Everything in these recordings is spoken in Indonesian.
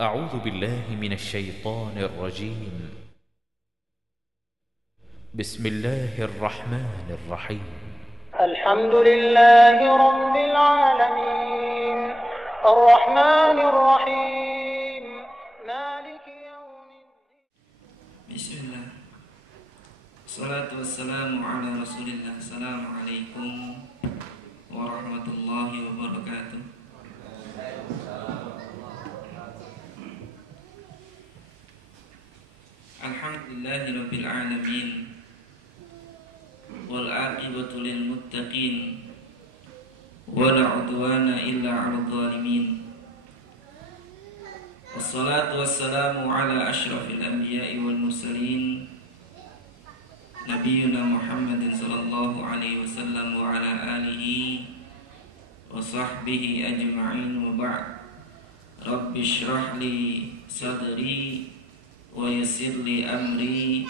أعوذ بالله من الشيطان الرجيم. بسم الله الرحمن الرحيم. الحمد لله رب العالمين الرحمن الرحيم مالك يوم الدين. بسم الله. الصلاة والسلام على رسول الله. السلام عليكم ورحمة الله وبركاته. Alhamdulillahi rabbil alamin wal aqibatu lil muttaqin wa la udwana illa 'alal zalimin. Wassalatu wassalamu ala asyrafil anbiya'i wal mursalin nabiyuna Muhammadin sallallahu alaihi wasallam wa ala alihi wa sahbihi ajma'in wa ba'd. Rabbi shrah li sadri wa yassir li amri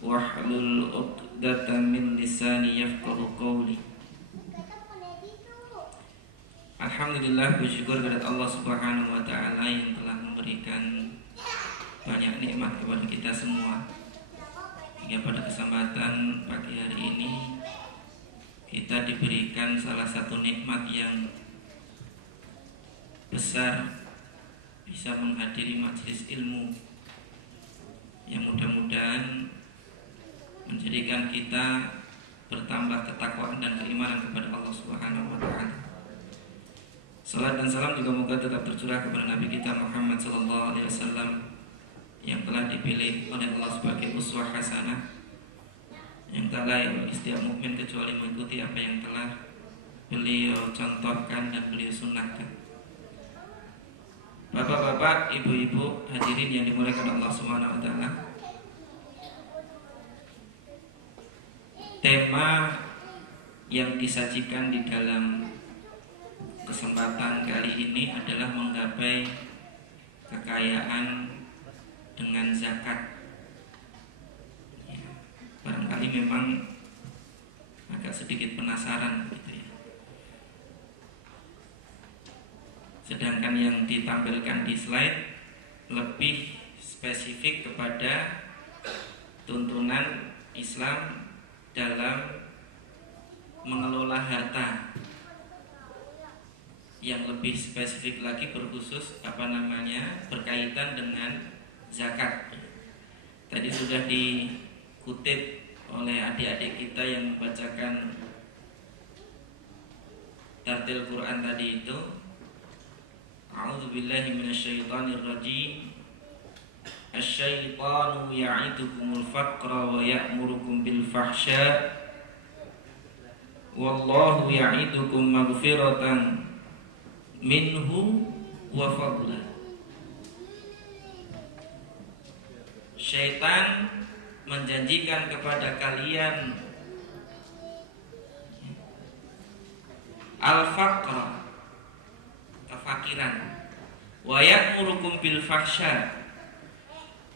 wahlul 'uqdatam min lisani yafqahu qawli. Alhamdulillah, bersyukur kepada Allah Subhanahu wa taala yang telah memberikan banyak nikmat kepada kita semua. Hingga pada kesempatan pagi hari ini kita diberikan salah satu nikmat yang besar, bisa menghadiri majelis ilmu yang mudah-mudahan menjadikan kita bertambah ketakwaan dan keimanan kepada Allah Subhanahu wa taala. Salat dan salam juga moga tetap tercurah kepada Nabi kita Muhammad sallallahu alaihi wasallam yang telah dipilih oleh Allah sebagai uswah hasanah, yang tak layak bagi setiap mukmin kecuali mengikuti apa yang telah beliau contohkan dan beliau sunnahkan. Bapak-bapak, ibu-ibu, hadirin yang dimuliakan Allah Subhanahu wa taala. Tema yang disajikan di dalam kesempatan kali ini adalah menggapai kekayaan dengan zakat. Barangkali memang agak sedikit penasaran gitu ya. Sedangkan yang ditampilkan di slide lebih spesifik kepada tuntunan Islam dalam mengelola harta, yang lebih spesifik lagi berkhusus berkaitan dengan zakat. Tadi sudah dikutip oleh adik-adik kita yang membacakan tartil Quran tadi itu. A'udzu billahi minasyaitonir rajim. Asy-syaitanu ya'idukumul faqra wa ya'murukum bil fahsya. Wallahu ya'idukum maghfiratan minhu wa fadla. Syaitan menjanjikan kepada kalian al-faqra, kefakiran, wa ya'murukum bil fahsya,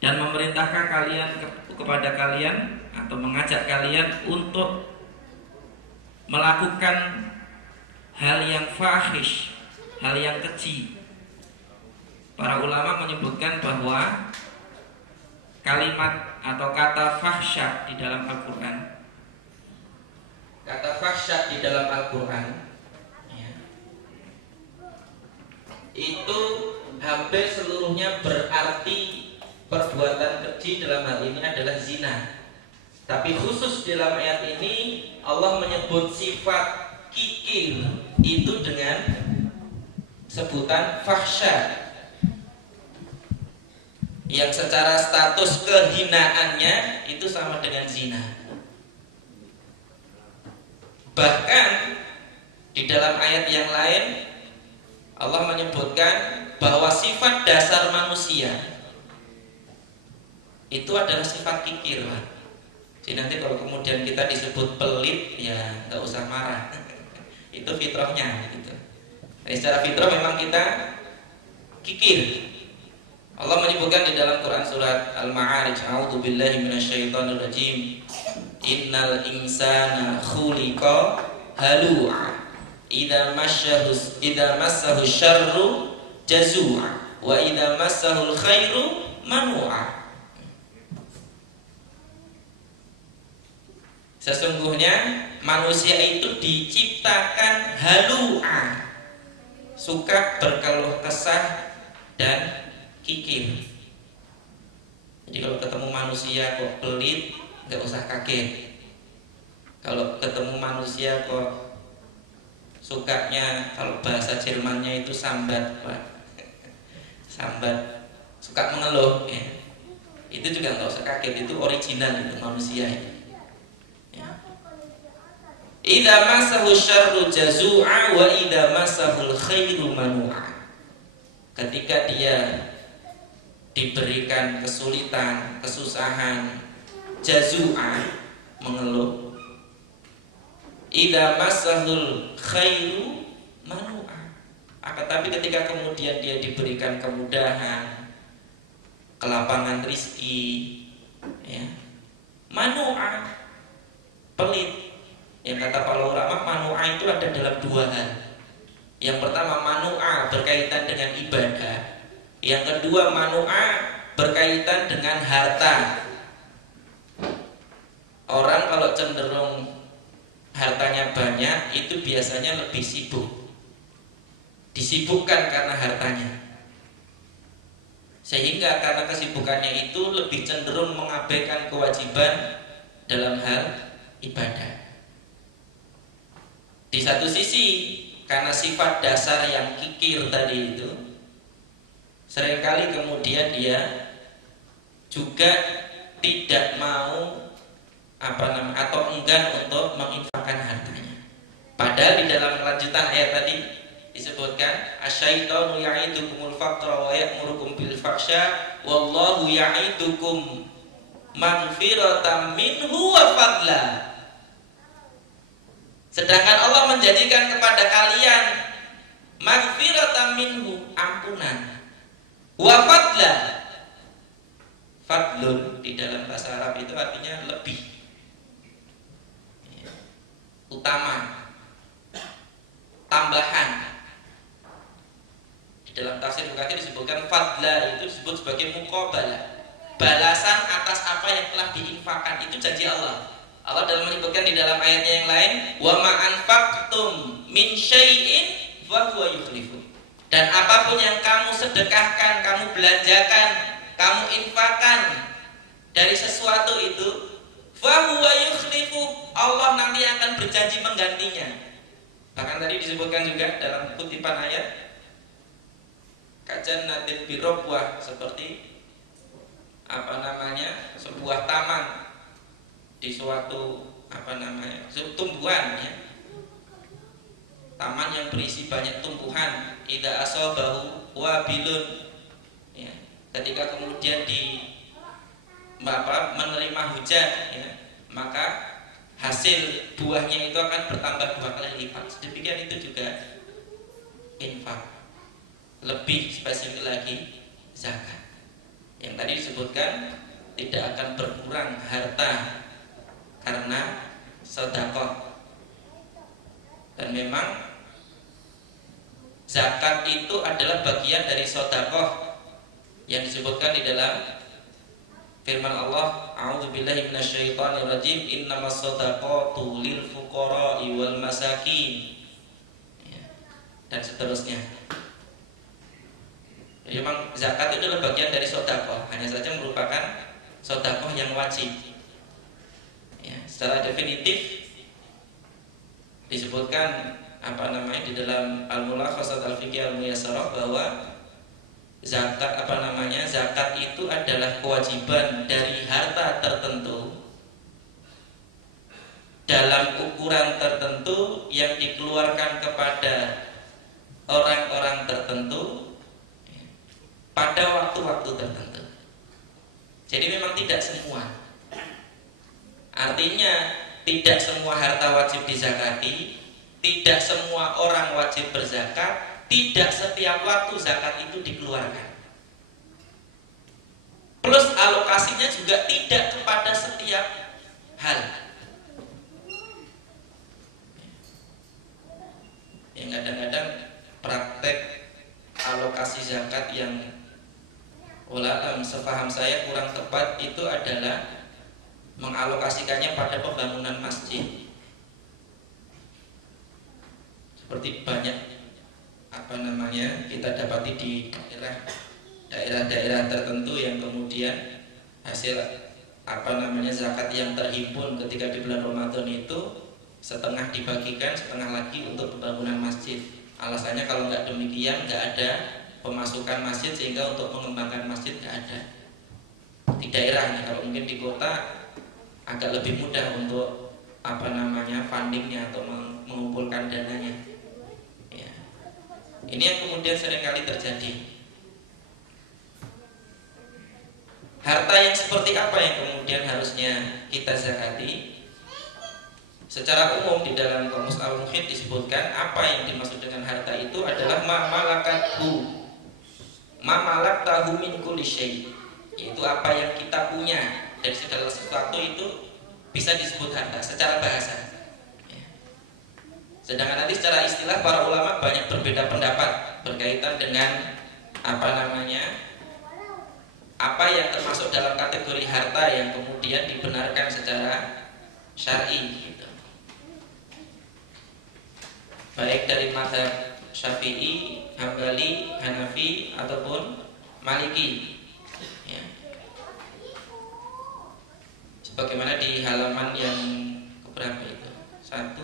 dan memerintahkan kalian kepada kalian atau mengajak kalian untuk melakukan hal yang fahish, hal yang keji. Para ulama menyebutkan bahwa kalimat atau kata fahsya di dalam Al-Quran, itu hampir seluruhnya berarti perbuatan keji. Dalam hal ini adalah zina. Tapi khusus dalam ayat ini Allah menyebut sifat kikir itu dengan sebutan fahsya, yang secara status kehinaannya itu sama dengan zina. Bahkan di dalam ayat yang lain Allah menyebutkan bahwa sifat dasar manusia itu adalah sifat kikir. Jadi nanti kalau kemudian kita disebut pelit, ya nggak usah marah. Itu fitrahnya gitu. Jadi secara fitrah memang kita kikir. Allah menyebutkan di dalam Quran surat Al-Ma'arij, A'udzu billahi minasyaitonir rajim. Innal insana khuliqa halu'a idza massahu syarru jazua wa idza massahul khairu manu'a. Sesungguhnya manusia itu diciptakan halu'a, suka berkeluh kesah dan kikir. Jadi kalau ketemu manusia kok pelit, nggak usah kaget. Kalau ketemu manusia kok sukanya, kalau bahasa Jermannya itu sambat, Pak. Sambat, suka mengeluh, ya. Itu juga nggak usah kaget, itu original itu manusia itu. Idza masahu syarru jazu'a wa idza masahul khairu manu'a. Ketika dia diberikan kesulitan, kesusahan, jazu'a, mengeluh. Idza masahul khairu manu'a. Akan tapi ketika kemudian dia diberikan kemudahan, kelapangan rizki, ya, manu'a, pelit. Yang kata para ulama, manu'a itu ada dalam dua hal. Yang pertama manu'a berkaitan dengan ibadah. Yang kedua manu'a berkaitan dengan harta. Orang kalau cenderung hartanya banyak itu biasanya lebih sibuk. Disibukkan karena hartanya. Sehingga karena kesibukannya itu lebih cenderung mengabaikan kewajiban dalam hal ibadah. Di satu sisi karena sifat dasar yang kikir tadi itu, seringkali kemudian dia juga tidak mau atau enggan untuk menginfakkan hartanya. Padahal di dalam kelanjutan ayat tadi disebutkan asyaitonu ya'idukumul faqra wa ya'murukum bil fahsya wallahu ya'idukum magfiratan minhu wa fadla. Sedangkan Allah menjadikan kepada kalian magfiratan minhu, ampunan, wa fadla. Fadlun di dalam bahasa Arab itu artinya lebih, utama, tambahan. Di dalam tafsir Bukhari disebutkan fadla itu disebut sebagai muqabalah, balasan atas apa yang telah diinfakkan. Itu janji Allah. Allah dalam menyebutkan di dalam ayatnya yang lain, wa ma anfaqtum min syai'in fa huwa yukhlifu. Dan apapun yang kamu sedekahkan, kamu belanjakan, kamu infakkan dari sesuatu itu, fa huwa yukhlifu, Allah nanti akan berjanji menggantinya. Bahkan tadi disebutkan juga dalam kutipan ayat, kajan natin birobwah, seperti sebuah taman di suatu tumbuhan, ya. Taman yang berisi banyak tumbuhan, idza asabahu wabilun, ya. Ketika kemudian menerima hujan, ya, maka hasil buahnya itu akan bertambah 2 kali lipat. Demikian itu juga infak. Lebih spesifik lagi zakat. Yang tadi disebutkan tidak akan berkurang harta karena sedekah. Dan memang zakat itu adalah bagian dari sedekah yang disebutkan di dalam firman Allah, a'udzubillahi minasyaitonirrajim, innamas shadaqatu lil fuqara'i wal masakin, dan seterusnya. Jadi memang zakat itu adalah bagian dari sedekah, hanya saja merupakan sedekah yang wajib. Ya, secara definitif disebutkan di dalam Al-Mulakhasat Al-Fiqhiyah Al-Muyassarah bahwa zakat zakat itu adalah kewajiban dari harta tertentu dalam ukuran tertentu yang dikeluarkan kepada orang-orang tertentu pada waktu-waktu tertentu. Jadi memang tidak semua. Artinya tidak semua harta wajib dizakati, tidak semua orang wajib berzakat, tidak setiap waktu zakat itu dikeluarkan. Plus alokasinya juga tidak kepada setiap hal. Yang kadang-kadang praktek alokasi zakat yang Sepaham saya kurang tepat itu adalah mengalokasikannya pada pembangunan masjid. Seperti banyak kita dapati di daerah-daerah tertentu yang kemudian hasil zakat yang terhimpun ketika di bulan Ramadan itu setengah dibagikan, setengah lagi untuk pembangunan masjid. Alasannya kalau nggak demikian nggak ada pemasukan masjid, sehingga untuk mengembangkan masjid nggak ada. Di daerahnya, kalau mungkin di kota agak lebih mudah untuk fundingnya atau mengumpulkan dananya. Ya. Ini yang kemudian seringkali terjadi. Harta yang seperti apa yang kemudian harusnya kita zakati? Secara umum di dalam Qamus Al-Muhit disebutkan apa yang dimaksud dengan harta itu adalah ma malaktahu min kulli syai', yaitu apa yang kita punya dari segala sesuatu itu bisa disebut harta secara bahasa. Sedangkan nanti secara istilah para ulama banyak berbeda pendapat berkaitan dengan apa yang termasuk dalam kategori harta yang kemudian dibenarkan secara syar'i gitu. Baik dari mazhab Syafi'i, Hambali, Hanafi ataupun Maliki. Ya. Sebagaimana di halaman yang keberapa itu? 1,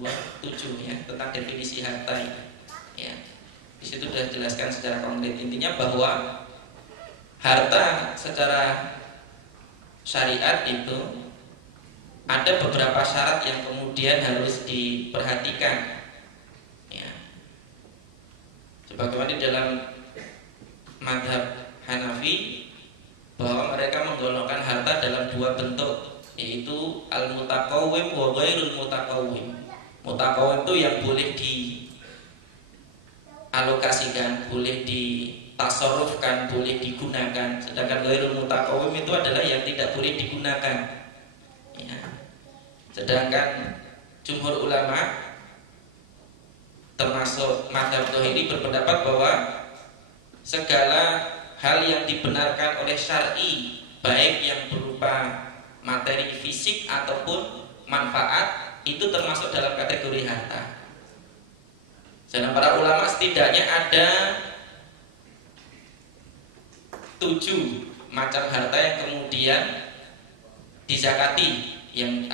2, 7 ya, tentang definisi harta ini. Ya. Di situ sudah dijelaskan secara konkret. Intinya bahwa harta secara syariat itu ada beberapa syarat yang kemudian harus diperhatikan. Ya. Sebagaimana di dalam mazhab Hanafi bahwa mereka menggolongkan harta dalam dua bentuk, yaitu al-mutaqawwim wa ghairul mutaqawwim. Mutaqawwim itu yang boleh dialokasikan, boleh ditasarrufkan, boleh digunakan. Sedangkan ghairul mutaqawwim itu adalah yang tidak boleh digunakan. Ya. Sedangkan jumhur ulama termasuk mazhab Dzahiri berpendapat bahwa segala hal yang dibenarkan oleh syar'i, baik yang berupa materi fisik ataupun manfaat, itu termasuk dalam kategori harta. Sedangkan para ulama setidaknya ada 7 macam harta yang kemudian dizakati, yang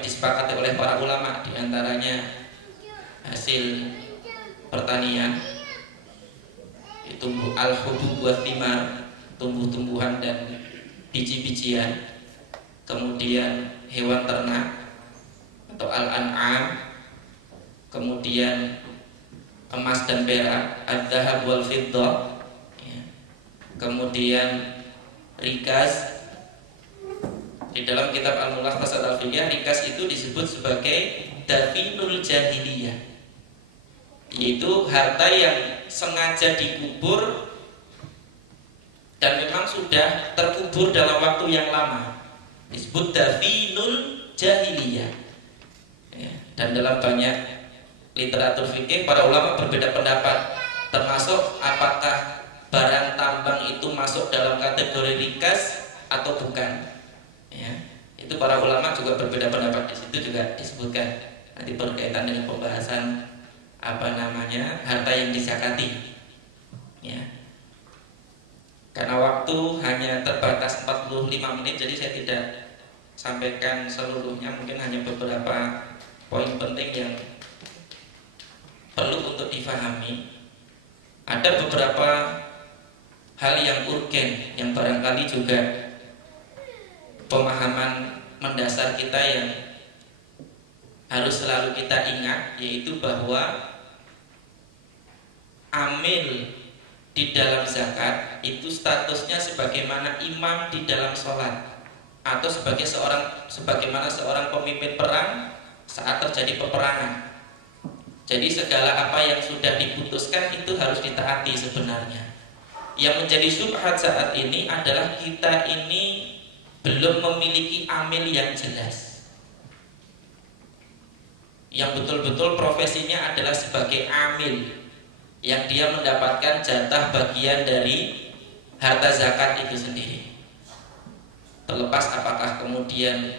disepakati oleh para ulama. Di antaranya hasil pertanian, itu al-hubub wa thimar, tumbuh-tumbuhan dan biji-bijian. Kemudian hewan ternak atau al-an'am. Kemudian emas dan perak, ad-dhahab wal fiddah. Kemudian rikas. Di dalam kitab Al-Mulakhas Al-Fiqh, rikas itu disebut sebagai dafinul jahiliyah, yaitu harta yang sengaja dikubur dan memang sudah terkubur dalam waktu yang lama, disebut dafinul jahiliyah. Dan dalam banyak literatur fikih para ulama berbeda pendapat, termasuk apakah barang tambang itu masuk dalam kategori rikas atau bukan. Ya, itu para ulama juga berbeda pendapat. Di situ juga disebutkan nanti berkaitan dengan pembahasan harta yang dizakati. Ya. Karena waktu hanya terbatas 45 menit, jadi saya tidak sampaikan seluruhnya, mungkin hanya beberapa poin penting yang perlu untuk difahami. Ada beberapa hal yang urgen yang barangkali juga pemahaman mendasar kita yang harus selalu kita ingat, yaitu bahwa amil di dalam zakat itu statusnya sebagaimana imam di dalam sholat, atau sebagaimana seorang pemimpin perang saat terjadi peperangan. Jadi segala apa yang sudah diputuskan itu harus ditaati sebenarnya. Yang menjadi syubhat saat ini adalah kita ini belum memiliki amil yang jelas, yang betul-betul profesinya adalah sebagai amil, yang dia mendapatkan jatah bagian dari harta zakat itu sendiri. Terlepas apakah kemudian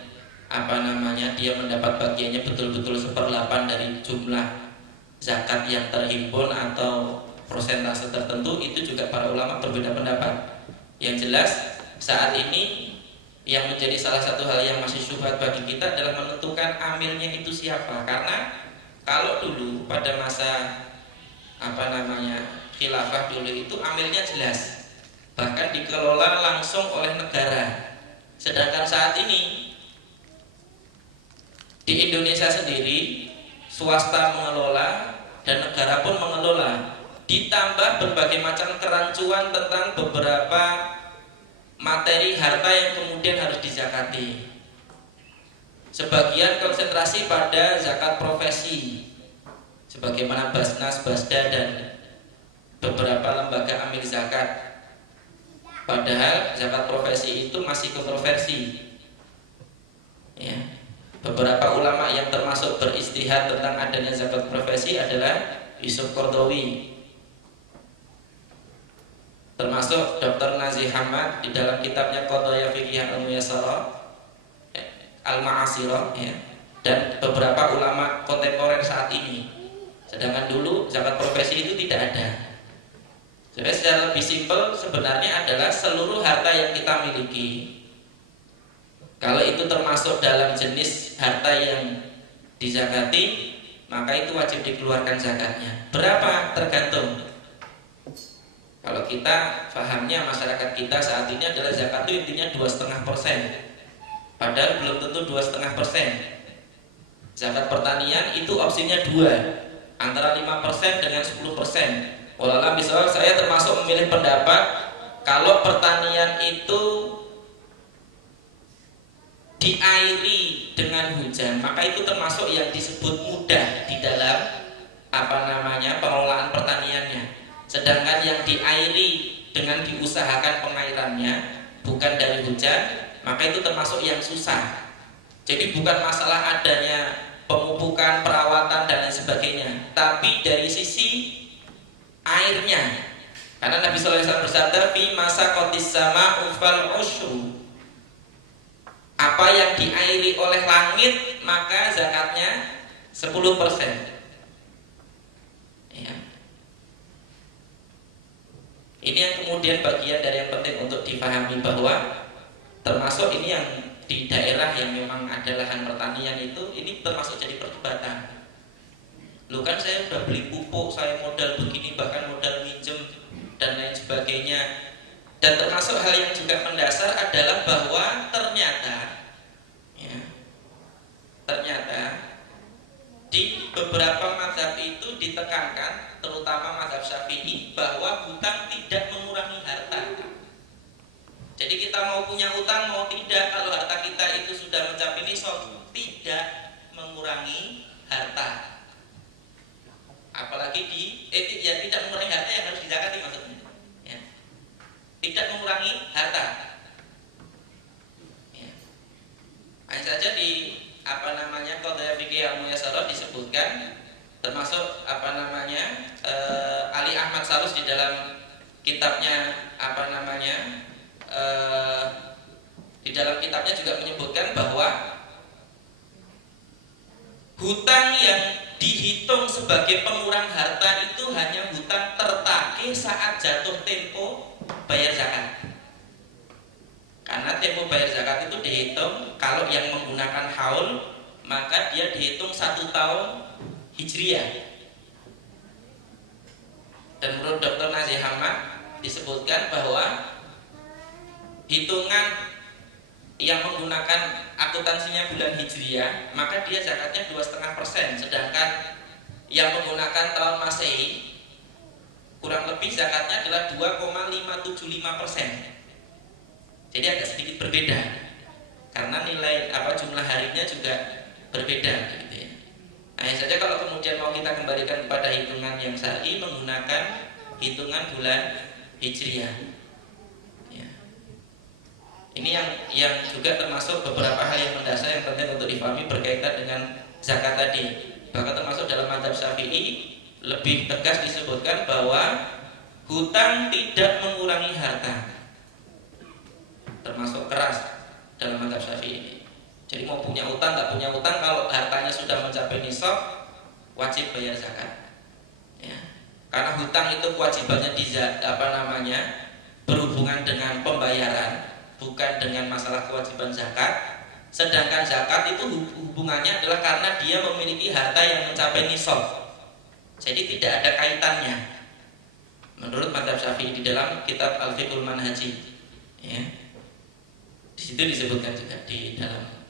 dia mendapat bagiannya betul-betul 1/8 dari jumlah zakat yang terhimpun atau persentase tertentu, itu juga para ulama berbeda pendapat. Yang jelas saat ini yang menjadi salah satu hal yang masih syubhat bagi kita adalah menentukan amilnya itu siapa. Karena kalau dulu pada masa khilafah dulu itu amilnya jelas, bahkan dikelola langsung oleh negara. Sedangkan saat ini di Indonesia sendiri swasta mengelola dan negara pun mengelola, ditambah berbagai macam kerancuan tentang beberapa materi harta yang kemudian harus dizakati. Sebagian konsentrasi pada zakat profesi, sebagaimana Basnas, Basda dan beberapa lembaga amil zakat. Padahal zakat profesi itu masih kontroversi. Ya. Beberapa ulama yang termasuk beristihad tentang adanya zakat profesi adalah Yusuf Qardawi, termasuk Dr. Nazih Hamad di dalam kitabnya Qadaya Fiqhiyah Al-Muyassarah Al-Ma'asirah, ya, dan beberapa ulama kontemporer saat ini. Sedangkan dulu zakat profesi itu tidak ada. Jadi secara lebih simpel sebenarnya adalah seluruh harta yang kita miliki, kalau itu termasuk dalam jenis harta yang dizakati, maka itu wajib dikeluarkan zakatnya. Berapa? Tergantung. Kalau kita pahamnya, masyarakat kita saat ini adalah zakat itu intinya 2,5%. Padahal belum tentu 2,5%. Zakat pertanian itu opsinya 2, antara 5% dengan 10%. Walau misalnya saya termasuk memilih pendapat kalau pertanian itu diairi dengan hujan, maka itu termasuk yang disebut mudah di dalam pengelolaan pertaniannya. Sedangkan yang diairi dengan diusahakan pengairannya bukan dari hujan, maka itu termasuk yang susah. Jadi bukan masalah adanya pemupukan, perawatan dan lain sebagainya, tapi dari sisi airnya. Karena Nabi SAW bersabda, "Fi masa qatis sama ufal usyru." Apa yang diairi oleh langit maka zakatnya 10%. Ya. Ini yang kemudian bagian dari yang penting untuk dipahami, bahwa termasuk ini yang di daerah yang memang ada lahan pertanian itu, ini termasuk jadi perdebatan. Loh kan saya sudah beli pupuk, saya modal begini, bahkan modal minjem dan lain sebagainya. Dan termasuk hal yang juga mendasar adalah bahwa ternyata di beberapa mazhab itu ditekankan, terutama mazhab Syafi'i, bahwa hutang tidak mengurangi harta. Jadi kita mau punya hutang mau tidak, kalau harta kita itu sudah mencapai nisab, tidak mengurangi harta. Apalagi tidak mengurangi harta yang harus dizakati maksudnya. Ya. Tidak mengurangi harta. Ya. Hanya saja di Qadaya Fiqhiyah Al-Muyassarah disebutkan, termasuk Ali Ahmad Salus di dalam kitabnya di dalam kitabnya juga menyebutkan bahwa hutang yang dihitung sebagai pengurang harta itu hanya hutang tertagih saat jatuh tempo bayar zakat. Karena tempo bayar zakat itu dihitung, kalau yang menggunakan haul maka dia dihitung 1 tahun Hijriah. Dan menurut Dr. Nazih Hamad disebutkan bahwa hitungan yang menggunakan akuntansinya bulan Hijriah, maka dia zakatnya 2,5%. Sedangkan yang menggunakan tahun Masehi, kurang lebih zakatnya adalah 2,575%. Jadi agak sedikit berbeda, karena nilai jumlah harinya juga berbeda, gitu ya. Hanya saja kalau kemudian mau kita kembalikan kepada hitungan yang syar'i, menggunakan hitungan bulan Hijriah. Ya. Ini yang juga termasuk beberapa hal yang mendasar yang penting untuk dipahami berkaitan dengan zakat tadi. Bahkan termasuk dalam mazhab Syafi'i lebih tegas disebutkan bahwa hutang tidak mengurangi harta. Jadi mau punya utang tak punya utang, kalau hartanya sudah mencapai nisab wajib bayar zakat. Ya. Karena hutang itu kewajibannya berhubungan dengan pembayaran, bukan dengan masalah kewajiban zakat. Sedangkan zakat itu hubungannya adalah karena dia memiliki harta yang mencapai nisab. Jadi tidak ada kaitannya. Menurut mazhab Syafi'i di dalam kitab Al-Fiqhul Manhaji, ya. Di situ disebutkan juga di dalam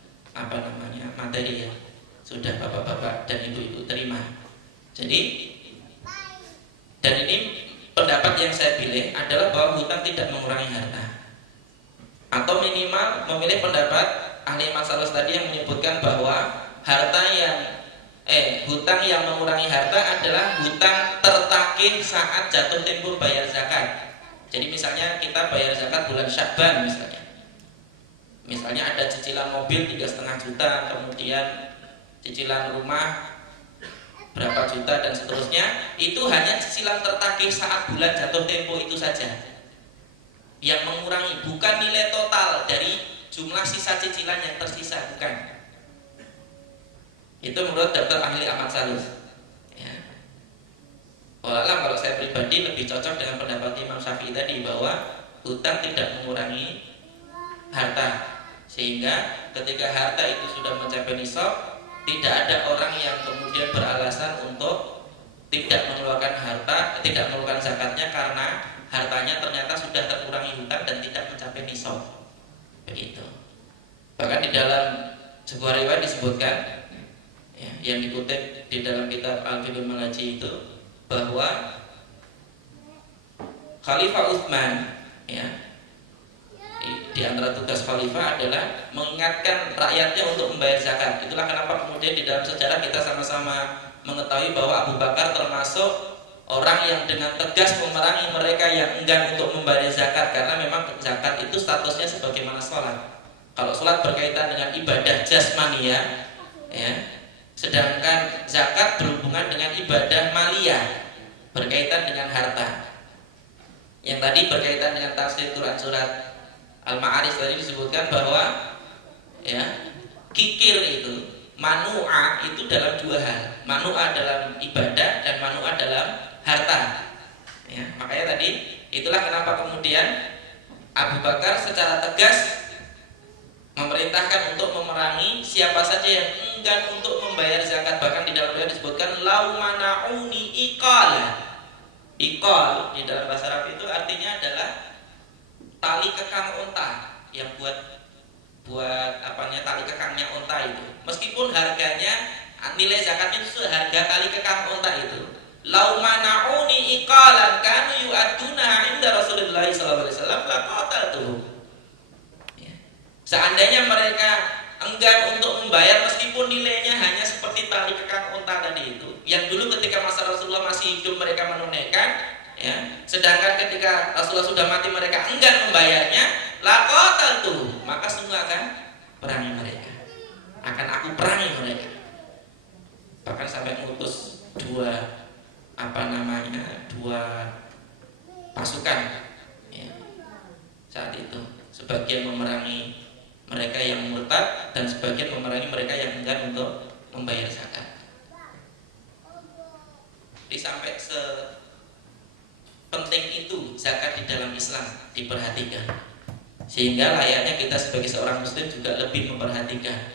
materi ya, sudah bapak-bapak dan ibu-ibu terima. Jadi, dan ini pendapat yang saya pilih adalah bahwa hutang tidak mengurangi harta, atau minimal memilih pendapat ahli masalah tadi yang menyebutkan bahwa hutang yang mengurangi harta adalah hutang tertakih saat jatuh tempo bayar zakat. Jadi misalnya kita bayar zakat bulan Sya'ban misalnya ada cicilan mobil 3,5 juta, kemudian cicilan rumah berapa juta dan seterusnya, itu hanya cicilan tertagih saat bulan jatuh tempo itu saja yang mengurangi, bukan nilai total dari jumlah sisa cicilan yang tersisa, bukan. Itu menurut Dr. Ahli Ahmad Salus, ya. Walau kalau saya pribadi lebih cocok dengan pendapat Imam Syafi'i tadi, bahwa hutang tidak mengurangi harta, sehingga ketika harta itu sudah mencapai nisab, tidak ada orang yang kemudian beralasan untuk tidak mengeluarkan harta, tidak mengeluarkan zakatnya karena hartanya ternyata sudah terkurangi hutang dan tidak mencapai nisab. Begitu. Bahkan di dalam sebuah riwayat disebutkan, ya, yang dikutip di dalam kitab Al-Fiqhul Manhaji itu, bahwa Khalifah Utsman, ya, di antara tugas khalifah adalah mengingatkan rakyatnya untuk membayar zakat. Itulah kenapa kemudian di dalam sejarah kita sama-sama mengetahui bahwa Abu Bakar termasuk orang yang dengan tegas memerangi mereka yang enggan untuk membayar zakat, karena memang zakat itu statusnya sebagaimana sholat. Kalau sholat berkaitan dengan ibadah jasmania, ya, sedangkan zakat berhubungan dengan ibadah maliyah, berkaitan dengan harta. Yang tadi berkaitan dengan tafsir Quran surat Al-Ma'arij tadi disebutkan bahwa, ya, kikir itu, manu'a itu dalam dua hal. Manu'a dalam ibadah dan manu'a dalam harta. Ya, makanya tadi itulah kenapa kemudian Abu Bakar secara tegas memerintahkan untuk memerangi siapa saja yang enggan untuk membayar zakat. Bahkan di dalam ayat disebutkan lau mana'uni iqala. Iqal di dalam bahasa Arab itu artinya adalah tali kekang unta, yang buat tali kekangnya unta itu. Meskipun harganya, nilai zakatnya itu harga tali kekang unta itu. Lau mana'uni iqalan kanu yu'aduna inda Rasulullah sallallahu alaihi wasallam laqataltuhum. Ya. Seandainya mereka enggan untuk membayar meskipun nilainya hanya seperti tali kekang unta tadi itu, yang dulu ketika masa Rasulullah masih hidup mereka menunaikan, ya, sedangkan ketika Rasulullah sudah mati mereka enggan membayarnya, laqataltu, maka semua akan perangi mereka, akan aku perangi mereka. Bahkan sampai mengutus dua pasukan, ya, saat itu sebagian memerangi mereka yang murtad dan sebagian memerangi mereka yang enggan untuk membayar zakat. Jadi sampai penting itu zakat di dalam Islam diperhatikan, sehingga layaknya kita sebagai seorang muslim juga lebih memperhatikan.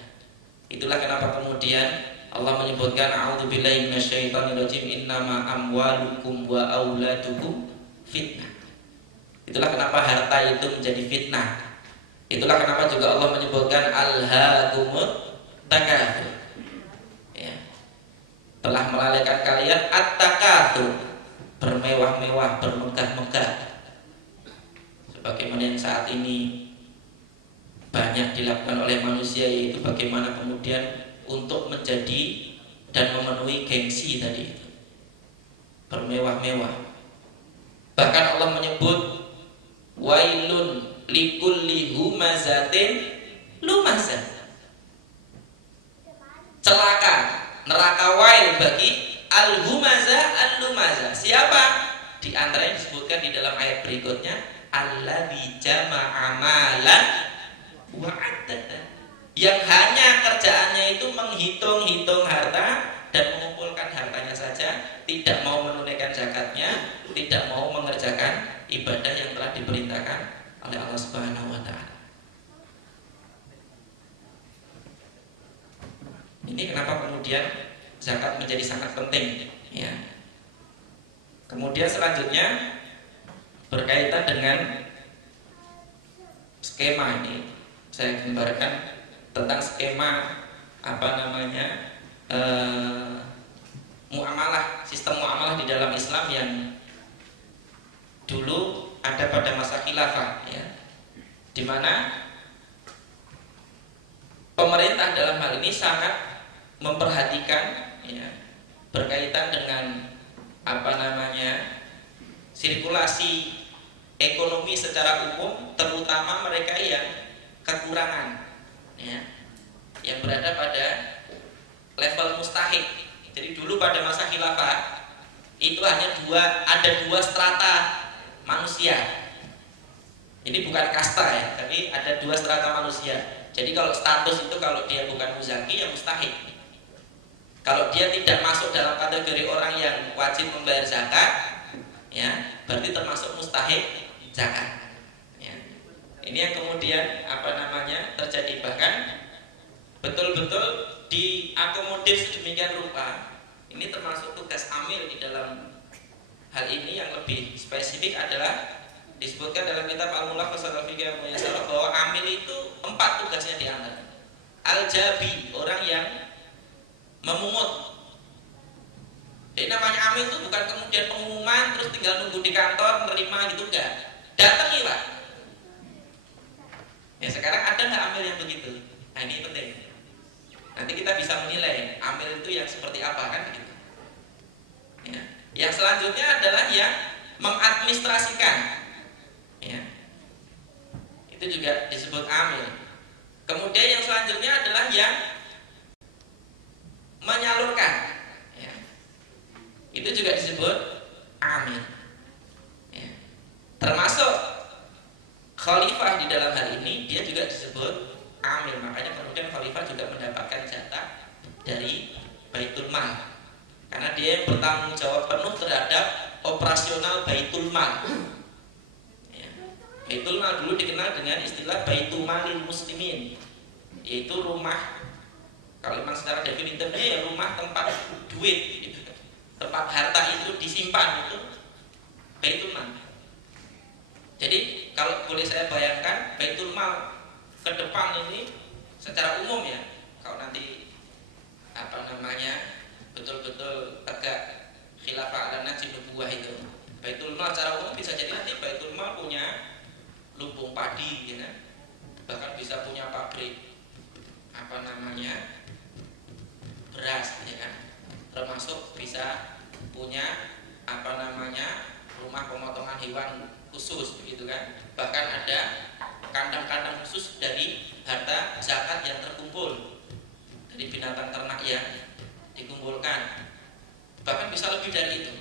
Itulah kenapa kemudian Allah menyebutkan a'udzubillahi minasyaitonirrajim innama amwalukum wa auladukum fitnah. Itulah kenapa harta itu menjadi fitnah. Itulah kenapa juga Allah menyebutkan alhaakumut takatsur, ya, telah melalaikan kalian at-takatsur, bermewah-mewah, bermegah-megah, sebagaimana yang saat ini banyak dilakukan oleh manusia, yaitu bagaimana kemudian untuk menjadi dan memenuhi gengsi tadi itu, bermewah-mewah. Bahkan Allah menyebut wailun likulli humazatin lumazah, celaka, neraka wail bagi al-humazah al-lumazah. Siapa? Di antara yang disebutkan di dalam ayat berikutnya, alladzi jama'a malan wa 'addada, yang hanya Allah Subhanahu wa taala. Ini kenapa kemudian zakat menjadi sangat penting, ya. Kemudian selanjutnya berkaitan dengan skema ini, saya gambarkan tentang skema muamalah, sistem muamalah di dalam Islam yang dulu ada pada masa khilafah, ya, di mana pemerintah dalam hal ini sangat memperhatikan, ya, berkaitan dengan sirkulasi ekonomi secara umum, terutama mereka yang kekurangan, ya, yang berada pada level mustahik. Jadi dulu pada masa khilafah itu hanya ada dua strata manusia. Ini bukan kasta, ya, tapi ada dua strata manusia. Jadi kalau status itu, kalau dia bukan muzaki, ya mustahik. Kalau dia tidak masuk dalam kategori orang yang wajib membayar zakat, ya, berarti termasuk mustahik zakat, ya. Ini yang kemudian terjadi, bahkan betul-betul diakomodir sedemikian rupa. Ini termasuk tugas amil di dalam hal ini. Yang lebih spesifik adalah disebutkan dalam kitab Al-Mullah Fasal Fikih Muyassarah bahwa amil itu 4 tugasnya diantara. Al-Jabi, orang yang memungut. Jadi namanya amil itu bukan kemudian pengumuman terus tinggal nunggu di kantor menerima gitu, enggak. Datangi, Pak. Ya, sekarang ada nggak amil yang begitu? Nah, ini penting. Nanti kita bisa menilai amil itu yang seperti apa, kan begitu. Ya. Yang selanjutnya adalah yang mengadministrasikan, ya. Itu juga disebut amil. Kemudian yang selanjutnya adalah yang menyalurkan, ya. Itu juga disebut amil, ya. Termasuk khalifah di dalam hal ini, dia juga disebut amil. Makanya kemudian khalifah juga mendapatkan jatah dari Baitul Mal, karena dia yang bertanggung jawab penuh terhadap operasional Baitul Mal, ya. Baitul Mal dulu dikenal dengan istilah Baitul Malil Muslimin, yaitu rumah, kalau memang secara definitifnya ya rumah tempat duit, gitu. Tempat harta itu disimpan, itu Baitul Mal. Jadi kalau boleh saya bayangkan, Baitul Mal ke depan ini secara umum, ya, kalau nanti betul-betul tegak khilafah ala najib nubuwah itu, Baitul Mal secara umum bisa jadi nanti Baitul Mal punya lumbung padi, ya kan? Bahkan bisa punya pabrik beras, ya kan? Termasuk bisa punya rumah pemotongan hewan khusus, begitu kan? Bahkan ada kandang-kandang khusus dari harta zakat yang terkumpul dari binatang ternak yang dikumpulkan. Bahkan bisa lebih dari itu.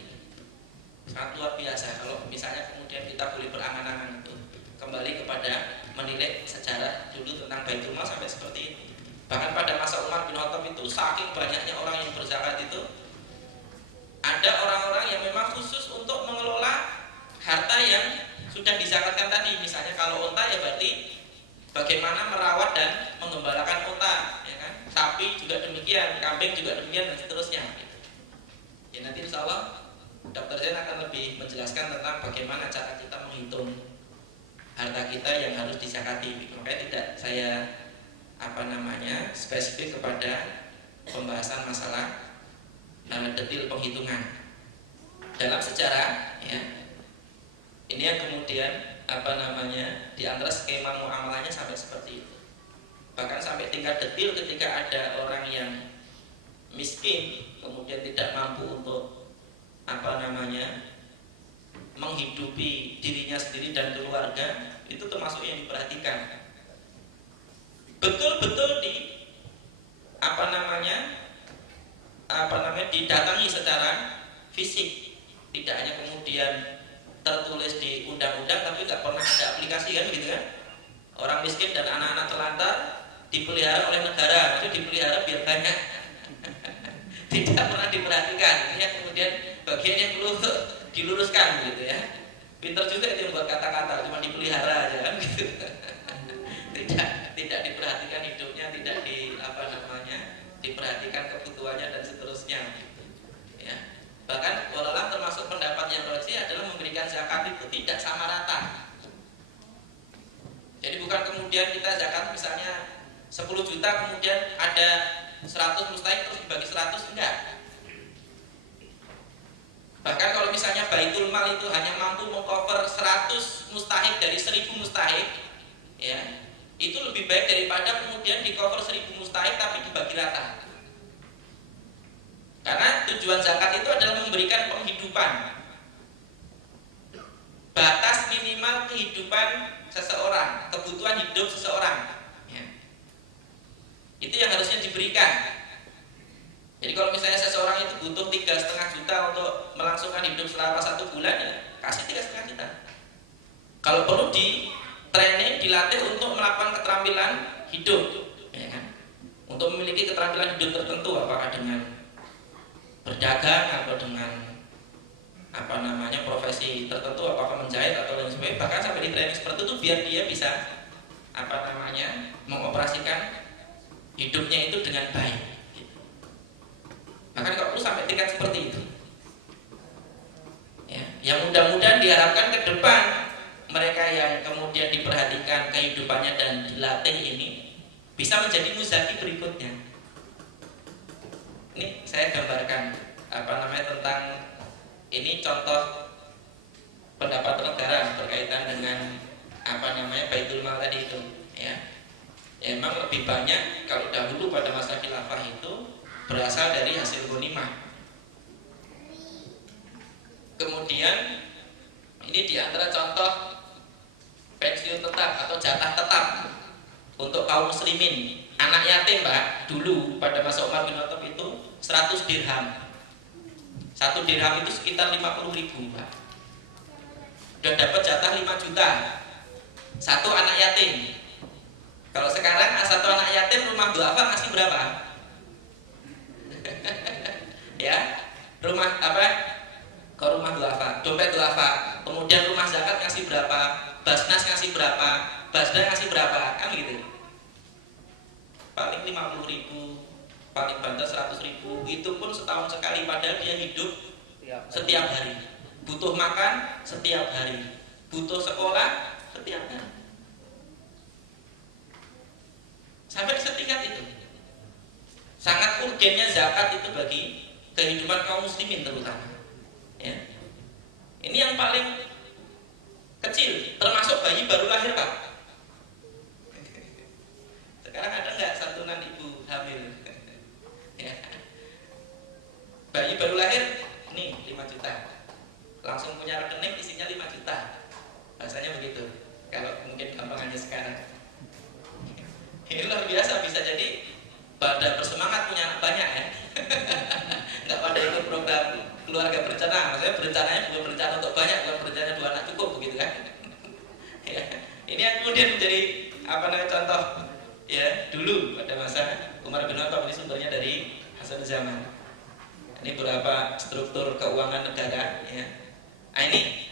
Sangat luar biasa kalau misalnya kemudian kita boleh berangan-angan itu kembali kepada menilai sejarah dulu tentang Baitul Mal sampai seperti ini. Bahkan pada masa Umar bin Khattab itu saking banyaknya orang yang berzakat itu, ada orang-orang yang memang khusus untuk mengelola harta yang sudah dizakatkan tadi. Misalnya kalau unta, ya berarti bagaimana merawat dan mengembalakan unta, ya kan? Sapi juga demikian, kambing juga demikian, dan seterusnya. Ya, nanti insya Allah Dr. Zain akan lebih menjelaskan tentang bagaimana cara kita menghitung harta kita yang harus dizakati. Makanya tidak saya spesifik kepada pembahasan masalah detil penghitungan dalam sejarah, ya. Ini yang kemudian di antara skema muamalahnya sampai seperti itu. Bahkan sampai tingkat detil ketika ada orang yang miskin kemudian tidak mampu untuk menghidupi dirinya sendiri dan keluarga, itu termasuk yang diperhatikan. Betul-betul didatangi secara fisik, tidak hanya kemudian tertulis di undang-undang tapi tidak pernah ada aplikasi, kan gitu kan? Orang miskin dan anak-anak telantar dipelihara oleh negara, itu dipelihara biar banyak. Tidak pernah diperhatikan. Ini yang kemudian bagian yang perlu diluruskan, gitu ya. Pinter juga itu yang buat kata-kata, cuma dipelihara aja, kan gitu. kemudian kita zakat misalnya 10 juta, kemudian ada 100 mustahik terus dibagi 100, enggak. Bahkan kalau misalnya Baitul Mal itu hanya mampu mengcover 100 mustahik dari 1000 mustahik, ya, itu lebih baik daripada kemudian di cover 1000 mustahik tapi dibagi rata. Karena tujuan zakat itu adalah memberikan penghidupan, batas minimal kehidupan seseorang, kebutuhan hidup seseorang, ya. Itu yang harusnya diberikan. Jadi kalau misalnya seseorang itu butuh 3,5 juta untuk melangsungkan hidup selama 1 bulan, ya kasih 3,5 juta. Kalau perlu di training, dilatih untuk melakukan keterampilan hidup, ya kan? Untuk memiliki keterampilan hidup tertentu, apakah dengan berdagang atau dengan profesi tertentu, apakah menjahit atau lain sebagainya. Bahkan sampai di training seperti itu biar dia bisa mengoperasikan hidupnya itu dengan baik. Bahkan kalau perlu sampai tingkat seperti itu, ya, yang mudah-mudahan diharapkan ke depan mereka yang kemudian diperhatikan kehidupannya dan dilatih ini bisa menjadi muzaki berikutnya. Ini saya gambarkan tentang ini contoh pendapat negara berkaitan dengan Baitul Mal tadi itu, ya. Emang lebih banyak kalau dahulu pada masa khilafah itu berasal dari hasil ghanimah. Kemudian ini diantara contoh pensiun tetap atau jatah tetap untuk kaum muslimin, anak yatim, Pak. Dulu pada masa Umar bin Khattab itu 100 dirham. 1 dirham itu sekitar 50.000, Pak. Udah dapat jatah 5 juta. 1 anak yatim. Kalau sekarang 1 anak yatim rumah duafa ngasih berapa? Ya, rumah ke rumah duafa, dompet duafa. Kemudian rumah zakat ngasih berapa? Basnas ngasih berapa? Basda ngasih berapa? Kan gitu. Paling 50.000, paling banter 100.000. Itu pun setahun sekali, padahal dia hidup setiap hari. Butuh makan setiap hari, butuh sekolah setiap hari. Sampai setingkat itu. Sangat urgennya zakat itu bagi kehidupan kaum muslimin terutama, ya. Ini yang paling kecil, termasuk bayi baru lahir, Pak. Sekarang ada nggak santunan ibu hamil? Ya. Bayi baru lahir, nih 5 juta. Langsung punya rekening isinya 5 juta. Rasanya begitu. Kalau mungkin gampangannya sekarang. Ini luar biasa, bisa jadi pada bersemangat punya anak banyak, ya. Nggak pada ikut program keluarga berencana. Maksudnya berencananya bukan berencana untuk banyak, bukan berencana 2 anak cukup, begitu kan? Ya. Ini yang kemudian menjadi contoh, ya, dulu pada masa Umar bin Khattab. Ini sumbernya dari Hasan Zaman. Ini beberapa struktur keuangan negara, ya. Nah, ini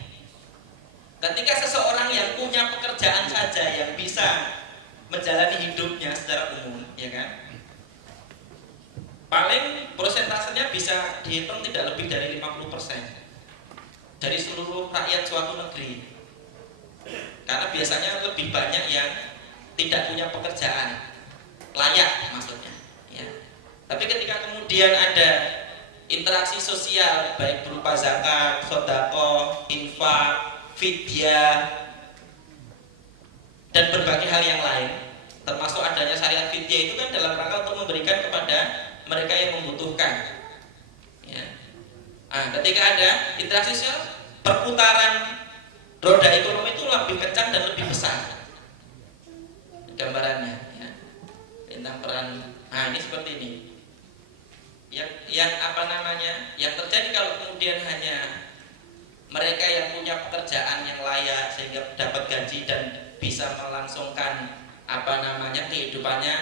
ketika seseorang yang punya pekerjaan saja yang bisa menjalani hidupnya secara umum, ya kan, paling persentasenya bisa dihitung tidak lebih dari 50% dari seluruh rakyat suatu negeri. Karena biasanya lebih banyak yang tidak punya pekerjaan layak, maksudnya, ya. Tapi ketika kemudian ada interaksi sosial baik berupa zakat, sedekah, infak, fidyah, dan berbagai hal yang lain, termasuk adanya syariat fidyah itu kan dalam rangka untuk memberikan kepada mereka yang membutuhkan, ya. Nah, ketika ada interaksi sosial, perputaran roda ekonomi itu lebih kencang dan lebih besar. Gambarannya, ya, tentang peran. Nah, ini seperti ini. Yang terjadi kalau kemudian hanya mereka yang punya pekerjaan yang layak sehingga dapat gaji dan bisa melangsungkan kehidupannya,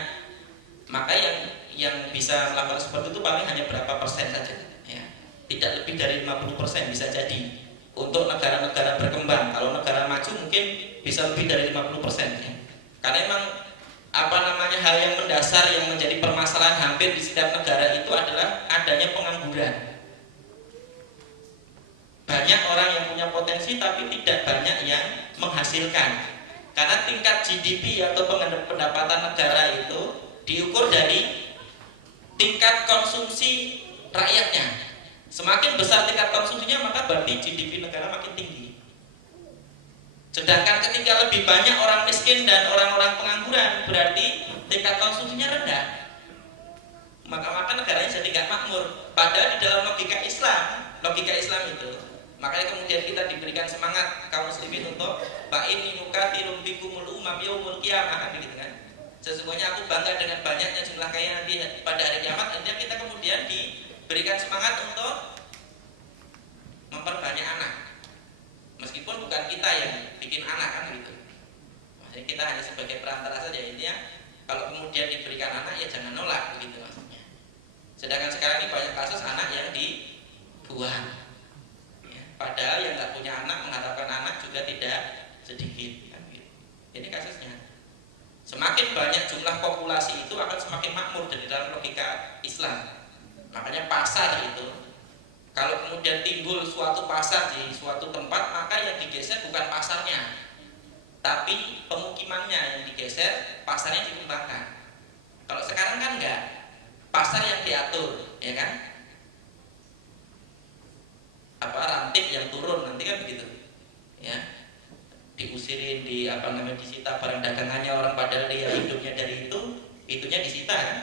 maka yang bisa melakukan seperti itu paling hanya berapa persen saja, ya. Tidak lebih dari 50% bisa jadi untuk negara-negara berkembang. Kalau negara maju mungkin bisa lebih dari 50%, ya. Karena emang hal yang mendasar yang menjadi permasalahan hampir di setiap negara itu adalah adanya pengangguran. Banyak orang yang punya potensi tapi tidak banyak yang menghasilkan. Karena tingkat GDP atau pendapatan negara itu diukur dari tingkat konsumsi rakyatnya. Semakin besar tingkat konsumsinya, maka berarti GDP negara makin tinggi. Sedangkan ketika lebih banyak orang miskin dan orang-orang pengangguran, berarti tingkat konsumsinya rendah. Maka negaranya jadi nggak makmur. Padahal di dalam logika Islam itu, makanya kemudian kita diberikan semangat kaum muslimin untuk ini nukatilum bikumul umam yaumul qiyamah, kan begitu kan? Sesungguhnya aku bangga dengan banyaknya jumlah kaya nanti pada hari kiamat. Artinya kita kemudian diberikan semangat untuk memperbanyak anak. Meskipun bukan kita yang bikin anak, kan gitu. Maksudnya kita hanya sebagai perantara saja. Intinya kalau kemudian diberikan anak ya jangan nolak, begitu maksudnya. Sedangkan sekarang ini banyak kasus anak yang dibuang. Ya, padahal yang tak punya anak mengharapkan anak juga tidak sedikit, kan gitu. Ini kasusnya. Semakin banyak jumlah populasi itu akan semakin makmur dari dalam logika Islam. Makanya pasar itu, kalau kemudian timbul suatu pasar di suatu tempat, maka yang digeser bukan pasarnya, tapi pemukimannya yang digeser, pasarnya dikembangkan. Kalau sekarang kan enggak, pasar yang diatur, ya kan? Ranting yang turun nanti kan begitu, ya. Diusirin, disita barang dagangannya orang, padahal dia hidupnya dari itunya disita, kan?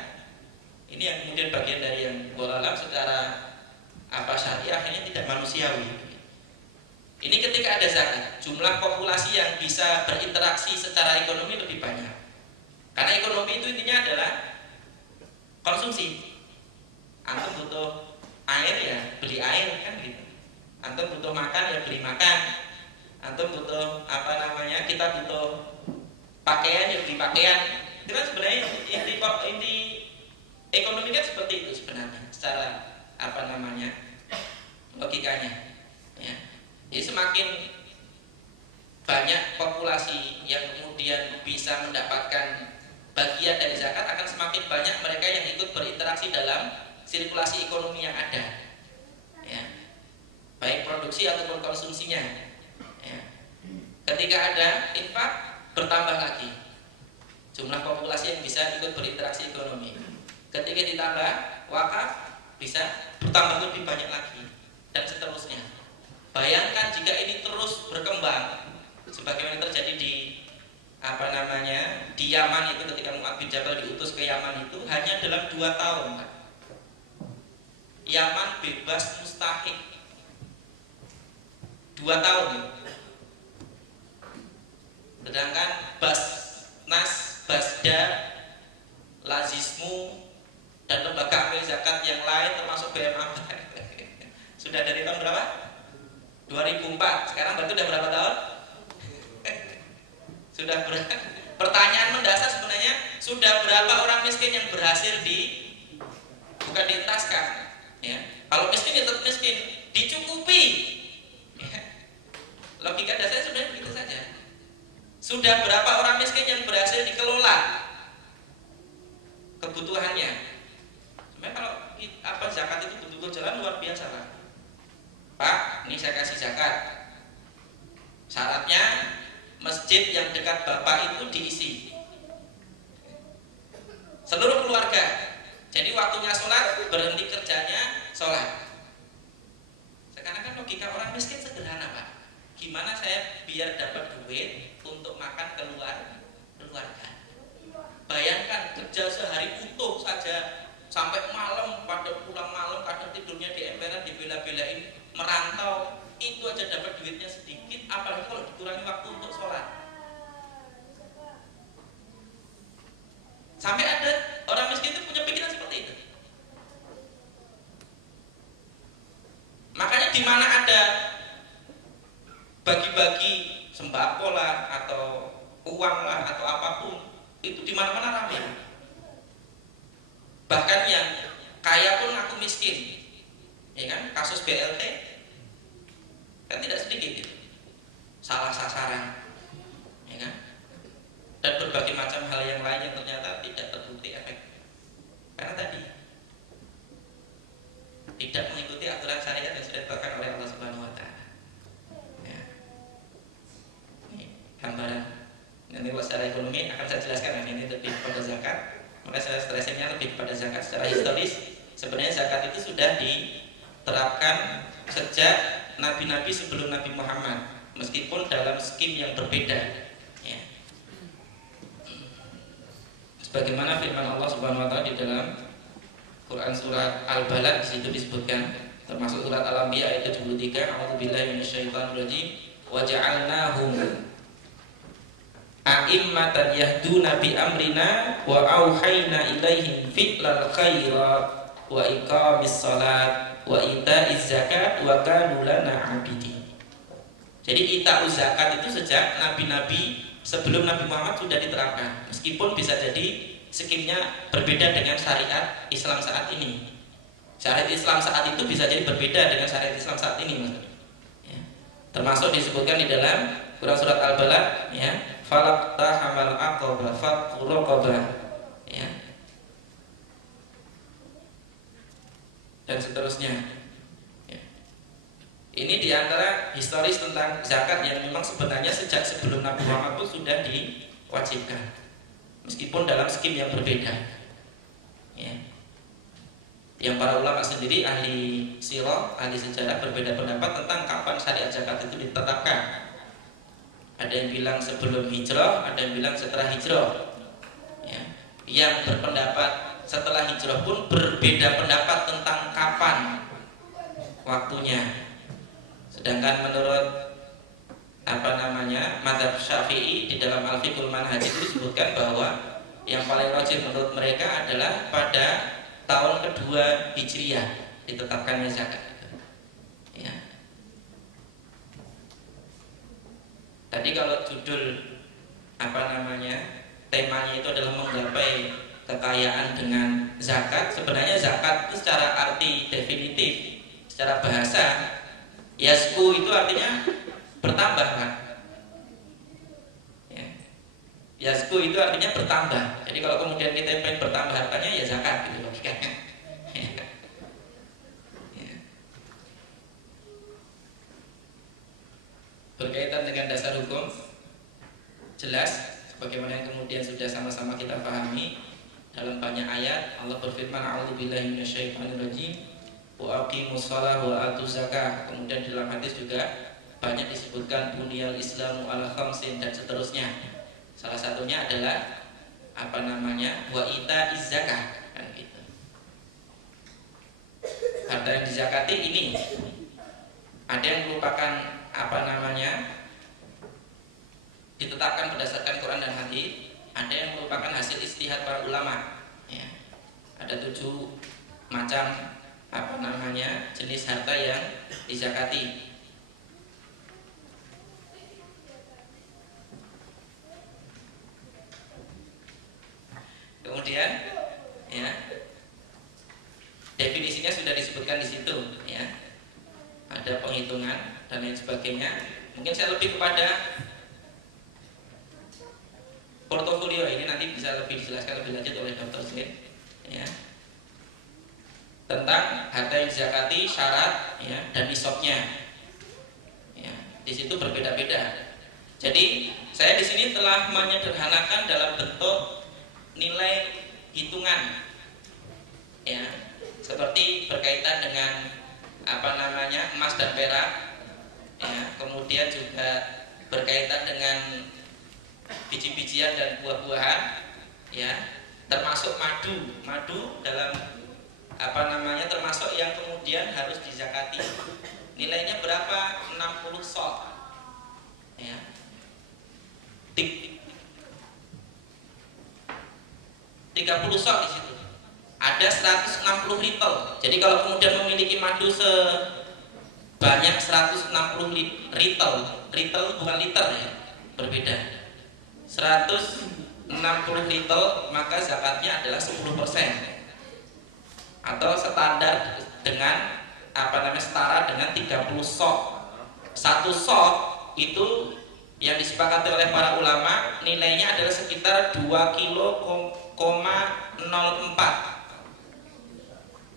Ini yang kemudian bagian dari yang golalam secara syariah akhirnya tidak manusiawi. Ini ketika ada zakat, jumlah populasi yang bisa berinteraksi secara ekonomi lebih banyak. Karena ekonomi itu intinya adalah konsumsi. Antum butuh air ya beli air, kan gitu. Antum butuh makan ya beli makan. Antum butuh kita butuh pakaian ya beli pakaian. Itu kan sebenarnya inti ekonomi kan seperti itu sebenarnya secara logikanya, ya. Jadi semakin banyak populasi yang kemudian bisa mendapatkan bagian dari zakat, akan semakin banyak mereka yang ikut berinteraksi dalam sirkulasi ekonomi yang ada, ya. Baik produksi ataupun konsumsinya, ya. Ketika ada infak, bertambah lagi jumlah populasi yang bisa ikut berinteraksi ekonomi. Ketika ditambah wakaf, bisa bertambah lebih banyak lagi, dan seterusnya. Bayangkan jika ini terus berkembang sebagaimana terjadi di di Yaman itu, ketika Mu'adz bin Jabal diutus ke Yaman itu hanya dalam 2 tahun, Pak. Yaman bebas mustahik 2 tahun. Sedangkan Basnas, Basda, Lazismu dan lembaga amil zakat yang lain termasuk BMA sudah dari tahun berapa? 2004. Sekarang berarti sudah berapa tahun? Sudah berapa? Pertanyaan mendasar sebenarnya, sudah berapa orang miskin yang berhasil bukan dientaskan, ya. Kalau miskin ya tetap miskin, dicukupi, ya. Logika dasarnya sebenarnya begitu saja. Sudah berapa orang miskin yang berhasil dikelola kebutuhannya. Sebenarnya kalau zakat itu betul-betul jalan luar biasa, Pak. Pak, ini saya kasih zakat. Syaratnya masjid yang dekat Bapak itu diisi seluruh keluarga. Jadi waktunya sholat, berhenti kerjanya sholat. Sekarang kan logika orang miskin sederhana, Pak. Gimana saya biar dapat duit untuk makan keluarga? Bayangkan kerja sehari utuh saja sampai malam, pada pulang malam, kadang tidurnya di emperan, dibela-belain, merantau, itu aja dapat duitnya sedikit, apalagi kalau dikurangi waktu untuk sholat. Sampai ada orang miskin itu punya pikiran seperti itu. Makanya di mana ada bagi-bagi sembako lah atau uang lah atau apapun, itu di mana-mana ramai. Bahkan yang kaya pun ngaku miskin, ya kan? Kasus BLT kan tidak sedikit itu, salah sasaran, ya kan? Dan berbagai macam hal yang lain yang ternyata tidak terbukti efektif karena tadi tidak mengikuti aturan syariat yang sudah ditetapkan oleh Allah Subhanahu Wa Taala. Ya. Ini gambaran Nanti kalau secara ekonomi akan saya jelaskan, ini lebih kepada zakat. Maka saya stressingnya lebih kepada zakat. Secara historis sebenarnya zakat itu sudah diterapkan sejak nabi-nabi sebelum Nabi Muhammad, meskipun dalam skim yang berbeda. Ya. Sebagaimana firman Allah Subhanahu Wa Taala di dalam Quran surat Al-Balad, di situ disebutkan, termasuk surat Al-Anbiya ayat 73, A'udzubillahi minasyaitonirrajim, wa ja'alnahum a'immatan yahduna bi amrina wa auhayna ilaihim fi'lal khairat wa iqamis salat wa ita'iz zakat wa kanu lana 'abidin. Jadi ita'uz zakat itu sejak nabi-nabi sebelum Nabi Muhammad sudah diterapkan, meskipun bisa jadi skimnya berbeda dengan syariat Islam saat ini. Syariat Islam saat itu bisa jadi berbeda dengan syariat Islam saat ini, ya. Termasuk disebutkan di dalam Quran surat Al-Balad, ya, falaqtahamal aqaba faqraqaba, ya, dan seterusnya, ya. Ini diantara historis tentang zakat yang memang sebenarnya sejak sebelum Nabi Muhammad pun sudah diwajibkan, meskipun dalam skim yang berbeda, ya. Yang para ulama sendiri, ahli sirah, ahli sejarah, berbeda pendapat tentang kapan syariat zakat itu ditetapkan. Ada yang bilang sebelum hijrah, ada yang bilang setelah hijrah, ya. Yang berpendapat setelah hijrah pun berbeda pendapat tentang kapan waktunya. Sedangkan menurut mazhab Syafi'i di dalam Al-Fiqhul Manhaj itu disebutkan bahwa yang paling rajih menurut mereka adalah pada tahun kedua Hijriyah ditetapkannya zakat, ya. Tadi kalau judul temanya itu adalah menggapai kekayaan dengan zakat, sebenarnya zakat itu secara arti definitif, secara bahasa yasku itu artinya bertambah, kan? Ya. Yasku itu artinya bertambah. Jadi kalau kemudian kita ingin bertambah hartanya, ya zakat, gitu logikanya. Ya. Berkaitan dengan dasar hukum, jelas sebagaimana yang kemudian sudah sama-sama kita pahami dalam banyak ayat. Allah berfirman, a'udzubillahi minasyaitonirrajim, wa aqimus shalah wa atuz zakah. Kemudian dalam hadis juga banyak disebutkan bunyal islamu ala khamsin dan seterusnya. Salah satunya adalah wa itaiz zakah, kan gitu. Harta yang dizakati ini ada yang merupakan ditetapkan berdasarkan Quran dan hadis, ada yang merupakan hasil ijtihad para ulama, ya. Ada 7 macam jenis harta yang dizakati. Kemudian, ya, definisinya sudah disebutkan di situ, ya. Ada penghitungan dan lain sebagainya. Mungkin saya lebih kepada portofolio ini, nanti bisa lebih dijelaskan lebih lanjut oleh Dr. Zain, ya, tentang harta yang dizakati, syarat, ya, dan nisabnya, ya. Di situ berbeda-beda. Jadi saya di sini telah menyederhanakan dalam bentuk nilai hitungan, ya, seperti berkaitan dengan emas dan perak, ya, kemudian juga berkaitan dengan biji-bijian dan buah-buahan, ya, termasuk madu dalam termasuk yang kemudian harus dizakati. Nilainya berapa? 60 sok, ya. 30 sok di situ. Ada 160 ritel. Jadi kalau kemudian memiliki madu sebanyak 160 ritel bukan liter, ya, berbeda. 160 ritel, maka zakatnya adalah 10%. Atau standar dengan setara dengan 30 sok. 1 sok itu yang disepakati oleh para ulama nilainya adalah sekitar 2,04 kilo.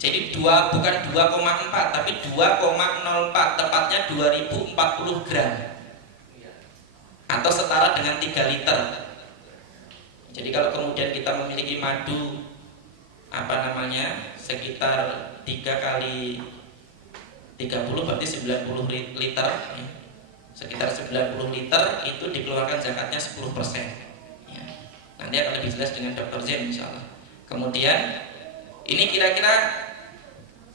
Jadi bukan 2,4 tapi 2,04, tepatnya 2040 gram. Atau setara dengan 3 liter. Jadi kalau kemudian kita memiliki madu sekitar 3 kali 30 berarti 90 liter ya. Sekitar 90 liter itu dikeluarkan zakatnya 10% ya. Nanti akan lebih jelas dengan Dr. Zain insyaallah. Kemudian ini kira-kira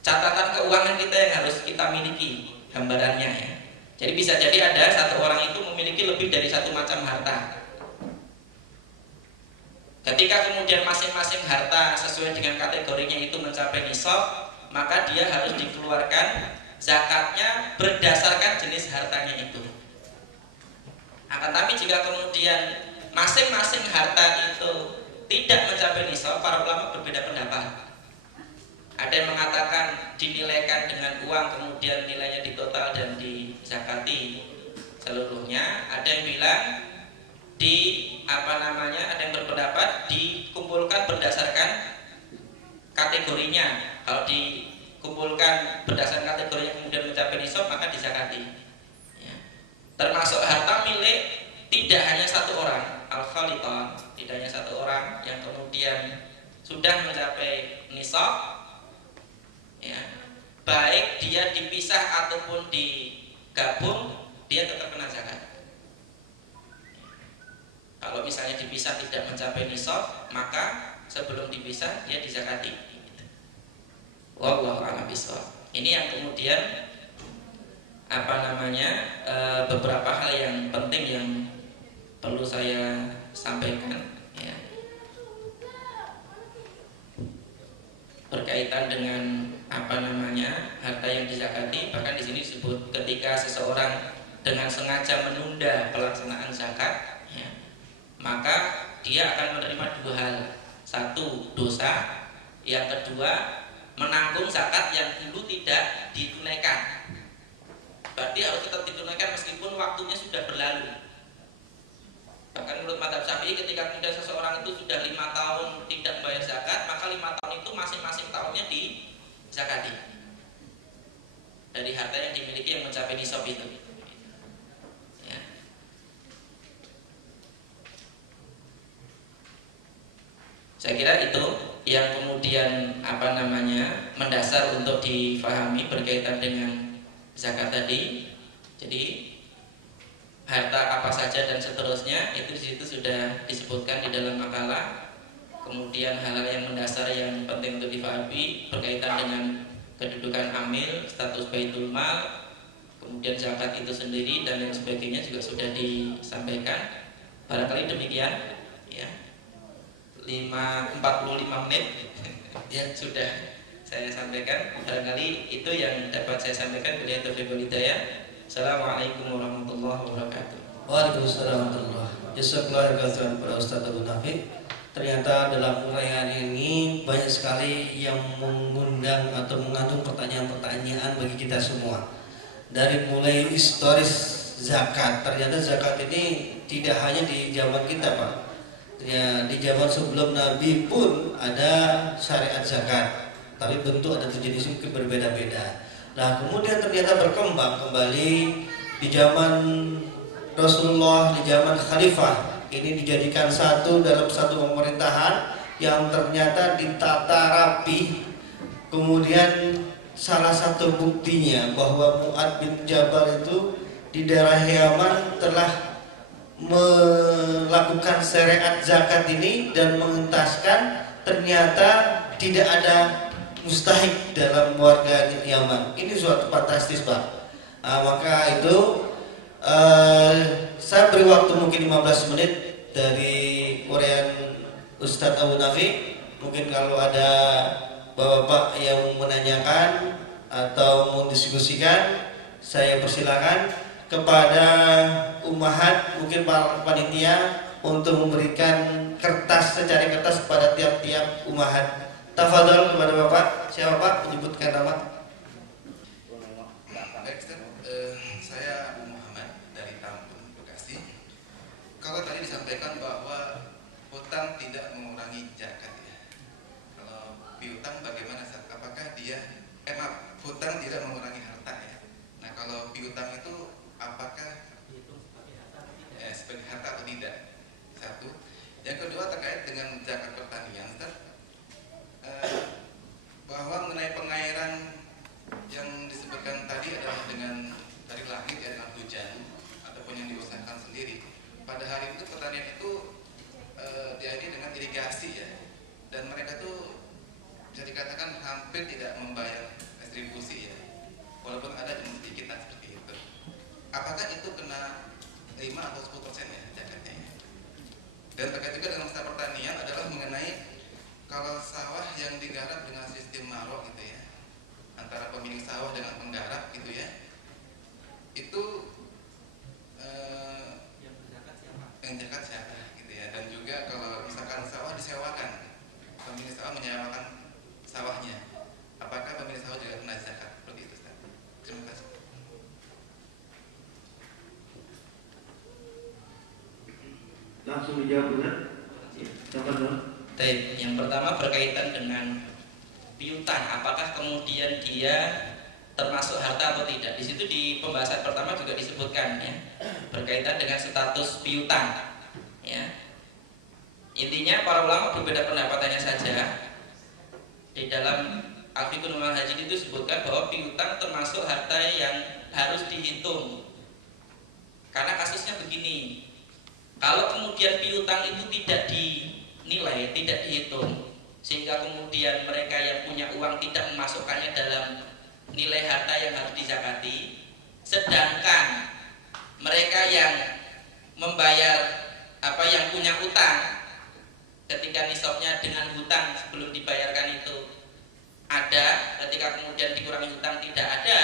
catatan keuangan kita yang harus kita miliki gambarannya ya. Jadi bisa jadi ada satu orang itu memiliki lebih dari satu macam harta. Ketika kemudian masing-masing harta sesuai dengan kategorinya itu mencapai nisab, maka dia harus dikeluarkan zakatnya berdasarkan jenis hartanya itu. Akan tapi jika kemudian masing-masing harta itu tidak mencapai nisab, para ulama berbeda pendapat. Ada yang mengatakan dinilaikan dengan uang, kemudian nilainya ditotal dan dizakati seluruhnya. Ada yang bilang ada yang berpendapat dikumpulkan berdasarkan kategorinya. Kalau dikumpulkan berdasarkan kategorinya kemudian mencapai nisab, maka dizakati ya. Termasuk harta milik tidak hanya satu orang, al-khalitan, tidak hanya satu orang yang kemudian sudah mencapai nisab ya, baik dia dipisah ataupun digabung, dia tetap kena zakat. Kalau misalnya dipisah tidak mencapai nisab, maka sebelum dipisah dia dizakati. Wallahu a'lam bishawab. Ini yang kemudian beberapa hal yang penting yang perlu saya sampaikan ya, berkaitan dengan harta yang dizakati. Bahkan di sini disebut ketika seseorang dengan sengaja menunda pelaksanaan zakat ya, maka dia akan menerima dua hal. Satu, dosa. Yang kedua, menanggung zakat yang dulu tidak ditunaikan. Berarti harus tetap ditunaikan meskipun waktunya sudah berlalu. Bahkan menurut mazhab Syafi'i, ketika kemudian seseorang itu sudah 5 tahun tidak membayar zakat, maka 5 tahun itu masing-masing tahunnya dizakati dari harta yang dimiliki yang mencapai nisab itu ya. Saya kira itu yang kemudian mendasar untuk difahami berkaitan dengan zakat tadi. Jadi harta apa saja dan seterusnya itu di situ sudah disebutkan di dalam makalah. Kemudian hal-hal yang mendasar yang penting untuk difahami berkaitan dengan kedudukan amil, status baitul mal, kemudian zakat itu sendiri dan lain sebagainya juga sudah disampaikan. Barangkali demikian ya. 45 menit yang sudah saya sampaikan. Barangkali itu yang dapat saya sampaikan. Billahi taufiq wal hidayah. Assalamualaikum warahmatullahi wabarakatuh. Waalaikumsalam warahmatullahi wabarakatuh. Jazakallahu khairan para Ustaz Abu Nafi. Ternyata dalam uraian ini banyak sekali yang mengundang atau mengandung pertanyaan-pertanyaan bagi kita semua. Dari mulai historis zakat, ternyata zakat ini tidak hanya di zaman kita, Pak. Ya, di zaman sebelum Nabi pun ada syariat zakat, tapi bentuk dan jenis mungkin berbeda-beda. Nah, kemudian ternyata berkembang kembali di zaman Rasulullah, di zaman Khalifah. Ini dijadikan dalam satu pemerintahan yang ternyata ditata rapi. Kemudian salah satu buktinya bahwa Mu'ad bin Jabal itu di daerah Yaman telah melakukan syariat zakat ini dan mengentaskan, ternyata tidak ada mustahik dalam warga Yaman. Ini suatu fantastis, Pak. Maka itu saya beri waktu mungkin 15 menit dari uraian Ustadz Abu Nafi. Mungkin kalau ada bapak-bapak yang menanyakan atau mau diskusikan, saya persilakan kepada ummahat, mungkin para panitia, untuk memberikan kertas, secari kertas kepada tiap-tiap ummahat. Tafadhol kepada bapak. Siapa Pak? Menyebutkan nama. Saya Abu Muhammad dari Tambun, Bekasi. Kalau tadi disampaikan bahwa hutang tidak mengurangi zakat ya. Kalau piutang bagaimana? Apakah dia hutang tidak mengurangi harta ya? Nah, kalau piutang itu apakah sebagai harta atau tidak? Satu. Yang kedua terkait dengan zakat pertanian, Ustaz, bahwa mengenai pengairan yang disebutkan tadi adalah dengan dari langit ya, dengan hujan ataupun yang diusahakan sendiri. Pada hari itu pertanian itu diairi dengan irigasi ya, dan mereka tuh bisa dikatakan hampir tidak membayar retribusi ya, walaupun ada cuma sedikit seperti itu. Apakah itu kena 5 atau 10% ya zakatnya ya? Dan terkait juga dengan masalah pertanian adalah mengenai kalau sawah yang digarap dengan sistem marok gitu ya, antara pemilik sawah dengan penggarap gitu ya, itu yang zakat siapa gitu ya. Dan juga kalau misalkan sawah disewakan, pemilik sawah menyewakan sawahnya, apakah pemilik sawah juga kena zakat? Seperti itu, Ustaz. Terima kasih. Langsung dijawab benar? Yang pertama berkaitan dengan piutang, apakah kemudian dia termasuk harta atau tidak? Di situ di pembahasan pertama juga disebutkan ya, berkaitan dengan status piutang. Ya, intinya para ulama berbeda pendapatannya saja. Di dalam Al-Fiqhul Manhaj itu disebutkan bahwa piutang termasuk harta yang harus dihitung. Karena kasusnya begini, kalau kemudian piutang itu tidak dinilai, tidak dihitung, sehingga kemudian mereka yang punya uang tidak memasukkannya dalam nilai harta yang harus dizakati, sedangkan mereka yang membayar yang punya utang ketika nisabnya dengan hutang sebelum dibayarkan itu ada, ketika kemudian dikurangi hutang tidak ada,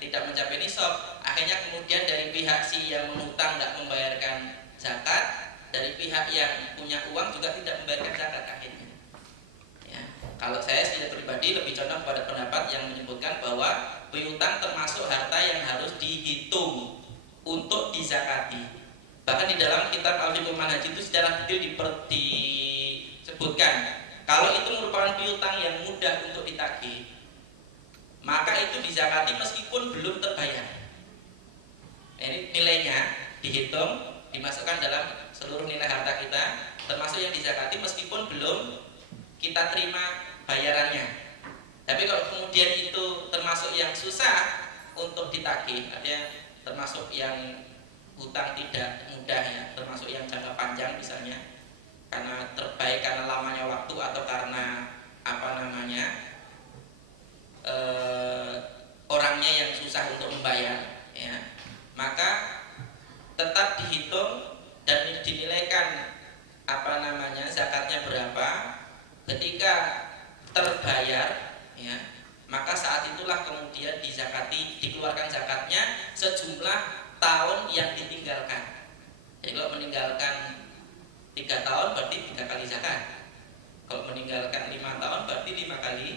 tidak mencapai nisab, akhirnya kemudian dari pihak si yang menghutang tidak membayarkan zakat, dari pihak yang punya uang juga tidak membayarkan zakat akhirnya. Ya, kalau saya secara pribadi lebih condong pada pendapat yang menyebutkan bahwa piutang termasuk harta yang harus dihitung untuk dizakati. Bahkan di dalam kitab Al-Fiqhul Manhaj itu secara detail disebutkan kalau itu merupakan piutang yang mudah untuk ditagih, maka itu dizakati meskipun belum terbayar. Ini nilainya dihitung, dimasukkan dalam seluruh nilai harta kita, termasuk yang dizakati meskipun belum kita terima bayarannya. Tapi kalau kemudian itu termasuk yang susah untuk ditagih, artinya termasuk yang hutang tidak mudah ya, termasuk yang jangka panjang misalnya, karena terbaik karena lamanya waktu atau karena orangnya yang susah untuk membayar ya, maka tetap dihitung dan dinilaikan zakatnya berapa. Ketika terbayar ya, maka saat itulah kemudian dizakati, dikeluarkan zakatnya sejumlah tahun yang ditinggalkan. Jadi kalau meninggalkan 3 tahun berarti 3 kali zakat, kalau meninggalkan 5 tahun berarti 5 kali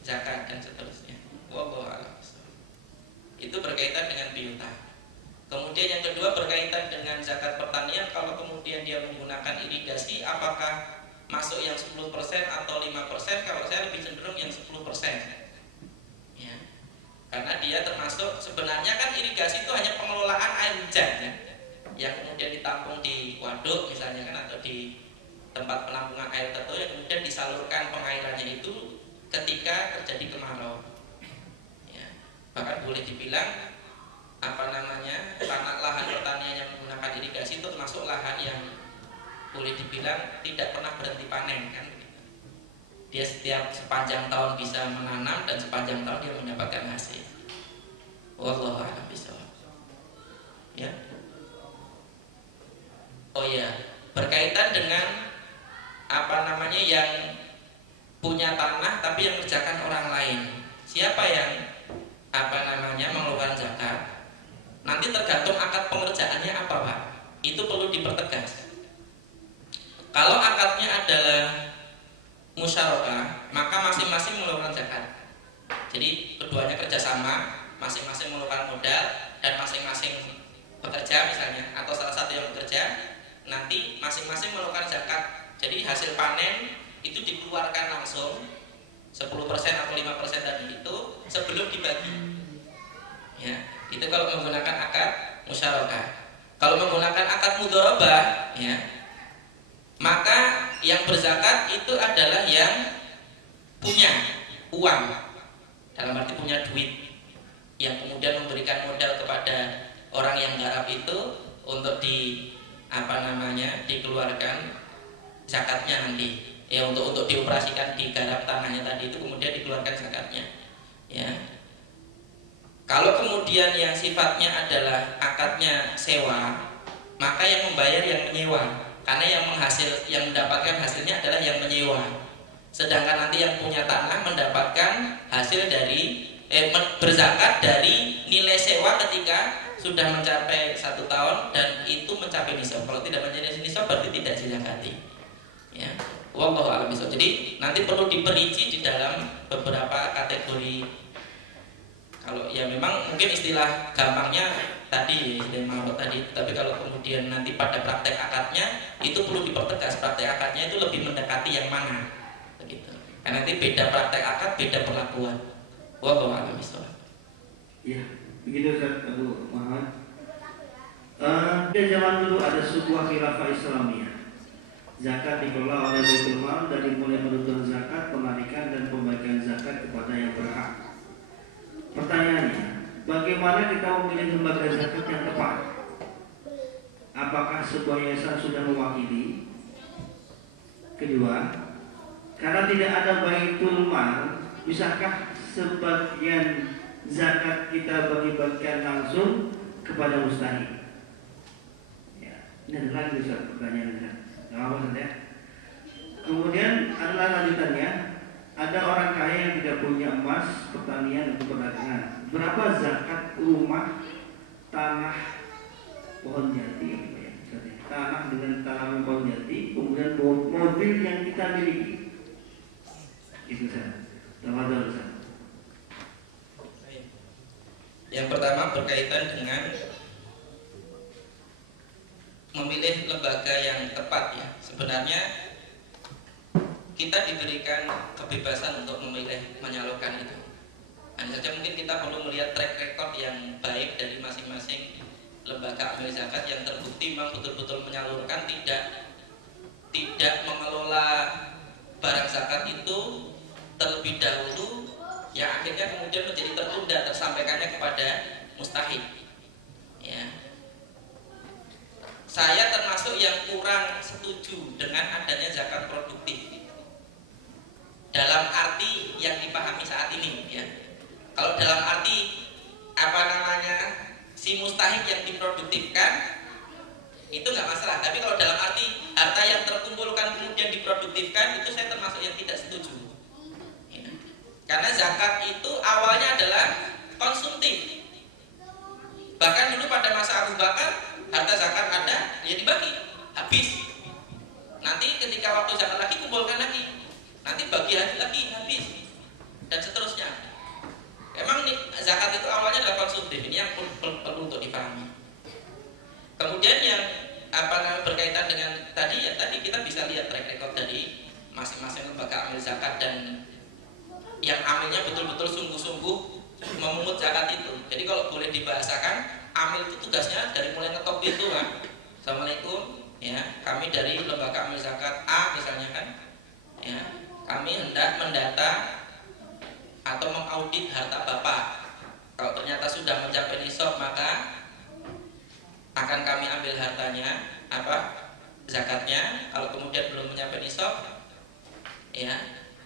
zakat dan seterusnya. Wallahu a'lam. Itu berkaitan dengan piutang. Kemudian yang kedua berkaitan dengan zakat pertanian, kalau kemudian dia menggunakan irigasi, apakah masuk yang 10% atau 5%? Kalau saya lebih cenderung yang 10%. Ya. Karena dia termasuk, sebenarnya kan irigasi itu hanya pengelolaan air hujan ya, yang kemudian ditampung di waduk misalnya kan, atau di tempat penampungan air tertentu yang kemudian disalurkan pengairannya itu ketika terjadi kemarau. Ya. Bahkan boleh dibilang tanah lahan pertanian yang menggunakan irigasi itu termasuk lahan yang boleh dibilang tidak pernah berhenti panen kan. Dia sepanjang tahun bisa menanam dan sepanjang tahun dia mendapatkan hasil. Wallahu a'lam bishawab. Ya. Oh ya, berkaitan dengan yang punya tanah tapi yang mengerjakan orang lain. Siapa yang mengeluarkan zakat? Nanti tergantung akad pengerjaannya apa, Pak. Itu perlu dipertegas. Kalau akadnya adalah musyarakah, maka masing-masing mengeluarkan zakat. Jadi keduanya kerjasama, masing-masing mengeluarkan modal dan masing-masing bekerja misalnya, atau salah satu yang bekerja, nanti masing-masing mengeluarkan zakat. Jadi hasil panen itu dikeluarkan langsung 10% atau 5% tadi itu sebelum dibagi. Ya, itu kalau menggunakan akad musyarakah. Kalau menggunakan akad mudharabah, ya, maka yang berzakat itu adalah yang punya uang, dalam arti punya duit, yang kemudian memberikan modal kepada orang yang garap itu untuk dikeluarkan zakatnya nanti, ya untuk dioperasikan di garap tanahnya tadi itu kemudian dikeluarkan zakatnya, ya. Kalau kemudian yang sifatnya adalah akadnya sewa, maka yang membayar yang menyewa, karena yang mendapatkan hasilnya adalah yang menyewa. Sedangkan nanti yang punya tanah mendapatkan hasil dari berzakat dari nilai sewa ketika sudah mencapai 1 tahun dan itu mencapai nisab. Kalau tidak mencapai nisab berarti tidak dizakati. Ya, wallahu a'lam bishawab. Jadi nanti perlu diperinci di dalam beberapa kategori. Kalau ya memang mungkin istilah gampangnya tadi tadi, tapi kalau kemudian nanti pada praktek akadnya itu perlu dipertegas, praktek akadnya itu lebih mendekati yang mana, begitu. Karena nanti beda praktek akad, beda perlakuan. Wallahu a'lam bishawab. Ya, begitu Ustaz Abu Muhammad. Di zaman dulu ada sebuah khilafah Islamiyah. Zakat dikelola oleh Baitul Mal dari mulai menuntut zakat, penarikan dan pembagian zakat kepada yang berhak. Pertanyaannya, bagaimana kita memilih lembaga zakat yang tepat? Apakah sebuah yayasan sudah mewakili? Kedua, karena tidak ada Baitul Mal, bisakah sebagian zakat kita bagi-bagikan langsung kepada mustahik? Ya, ini ada lagi pertanyaan. Apa saja? Kemudian adalah lanjutannya, ada orang kaya yang tidak punya emas, pertanian, atau perdagangan. Berapa zakat rumah, tanah, pohon jati, tanah dengan tanaman pohon jati, kemudian mobil yang kita miliki? Itu saja. Yang pertama berkaitan dengan memilih lembaga yang tepat, ya. Sebenarnya kita diberikan kebebasan untuk memilih menyalurkan itu. Hanya saja mungkin kita perlu melihat track record yang baik dari masing-masing lembaga amil zakat yang terbukti memang betul-betul menyalurkan, tidak mengelola barang zakat itu terlebih dahulu, yang akhirnya kemudian menjadi tertunda tersampaikannya kepada mustahik. Ya. Saya termasuk yang kurang setuju dengan adanya zakat produktif dalam arti yang dipahami saat ini, ya. Kalau dalam arti si mustahik yang diproduktifkan itu nggak masalah. Tapi kalau dalam arti harta yang terkumpulkan kemudian diproduktifkan, itu saya termasuk yang tidak setuju. Ya. Karena zakat itu awalnya adalah konsumtif. Bahkan dulu pada masa Abu Bakar, harta zakat ada, ya dibagi, habis. Nanti ketika waktu zakat lagi, kumpulkan lagi. Nanti bagi lagi, habis. Dan seterusnya. Emang zakat itu awalnya adalah konsumtif. Ini yang perlu untuk dipahami. Kemudian yang berkaitan dengan tadi kita bisa lihat track record dari masing-masing lembaga amil zakat, dan yang amilnya betul-betul sungguh-sungguh memungut zakat itu. Jadi kalau boleh dibahasakan, amil itu tugasnya dari mulai ngetok pintu, kan. Assalamualaikum, ya, kami dari lembaga amil zakat A misalnya, kan, ya, kami hendak mendata atau mengaudit harta Bapak. Kalau ternyata sudah mencapai nisab, maka akan kami ambil hartanya, zakatnya. Kalau kemudian belum mencapai nisab, ya,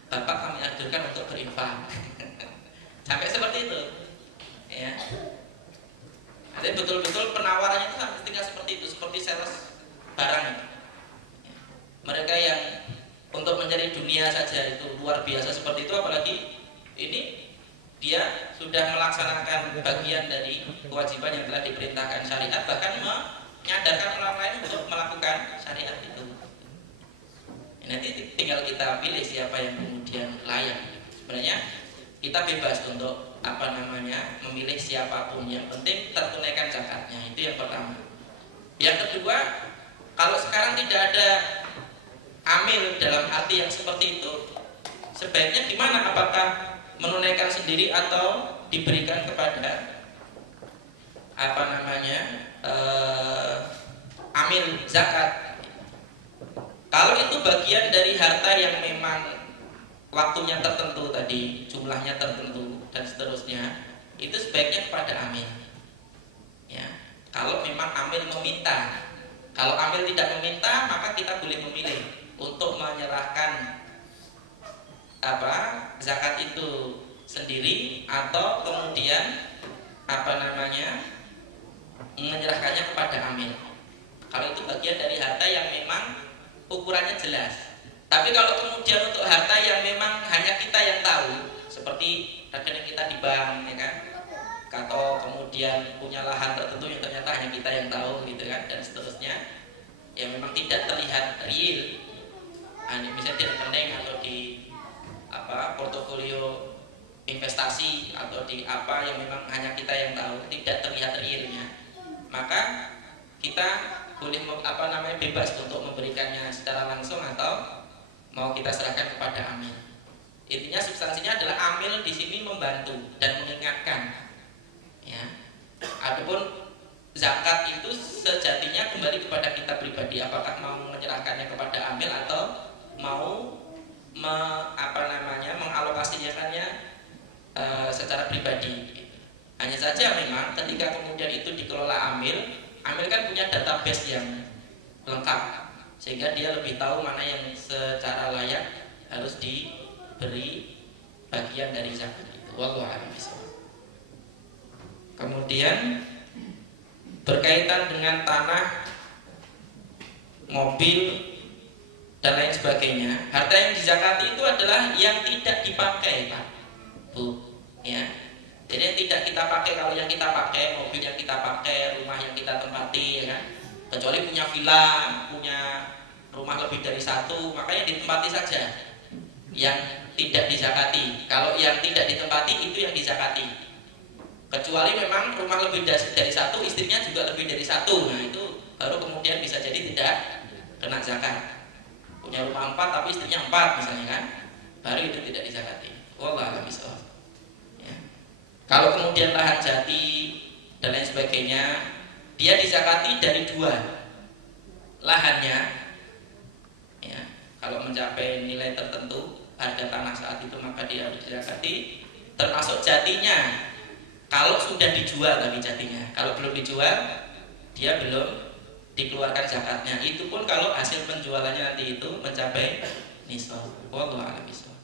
Bapak kami anjurkan untuk berinfak. Sampai seperti itu, ya. Jadi betul-betul penawarannya itu sampai tinggal seperti itu, seperti sales barang. Mereka yang untuk mencari dunia saja itu luar biasa seperti itu, apalagi ini dia sudah melaksanakan bagian dari kewajiban yang telah diperintahkan syariat, bahkan menyadarkan orang lain untuk melakukan syariat itu. Nanti tinggal kita pilih siapa yang kemudian layak. Sebenarnya kita bebas untuk memilih siapapun, yang penting tertunaikan zakatnya. Itu yang pertama. Yang kedua, kalau sekarang tidak ada amil dalam arti yang seperti itu, sebaiknya gimana? Apakah menunaikan sendiri atau diberikan kepada amil zakat? Kalau itu bagian dari harta yang memang waktunya tertentu tadi, jumlahnya tertentu dan seterusnya, itu sebaiknya kepada amil. Ya, kalau memang amil meminta. Kalau amil tidak meminta, maka kita boleh memilih untuk menyerahkan zakat itu sendiri atau kemudian menyerahkannya kepada amil. Kalau itu bagian dari harta yang memang ukurannya jelas. Tapi kalau kemudian untuk harta yang memang hanya kita yang tahu, seperti rekening kita di bank, ya kan, atau kemudian punya lahan tertentu yang ternyata hanya kita yang tahu, gitu kan, dan seterusnya, yang memang tidak terlihat real, misalnya di rekening atau di portofolio investasi atau di apa yang memang hanya kita yang tahu, tidak terlihat realnya, maka kita boleh bebas untuk memberikannya secara langsung atau mau kita serahkan kepada amil. Intinya substansinya adalah amil di sini membantu dan mengingatkan. Ya. Adapun zakat itu sejatinya kembali kepada kita pribadi, apakah mau menyerahkannya kepada amil atau mau mengalokasikannya secara pribadi. Hanya saja memang ketika kemudian itu dikelola amil kan punya database yang lengkap, sehingga dia lebih tahu mana yang secara layak harus diberi bagian dari zakat itu. Wallahu a'lam bishawab. Kemudian berkaitan dengan tanah, mobil dan lain sebagainya, harta yang dizakati itu adalah yang tidak dipakai, Pak, Bu, ya. Jadi yang tidak kita pakai, kalau yang kita pakai, mobil yang kita pakai, rumah yang kita tempati, ya kan? Kecuali punya villa, punya rumah lebih dari satu, maka yang ditempati saja yang tidak dizakati. Kalau yang tidak ditempati itu yang dizakati. Kecuali memang rumah lebih dari satu, istrinya juga lebih dari satu, nah itu baru kemudian bisa jadi tidak kena zakat. Punya rumah 4 tapi istrinya 4 misalnya kan, baru itu tidak dizakati. Wallahu a'lam bishawab. Kalau kemudian lahan jati dan lain sebagainya, dia dizakati dari 2 lahannya. Ya, kalau mencapai nilai tertentu harga tanah saat itu maka dia harus dizakati, termasuk jatinya. Kalau sudah dijual tapi jatinya, kalau belum dijual dia belum dikeluarkan zakatnya. Itu pun kalau hasil penjualannya nanti itu mencapai nisab. Wallahu a'lam bishawab.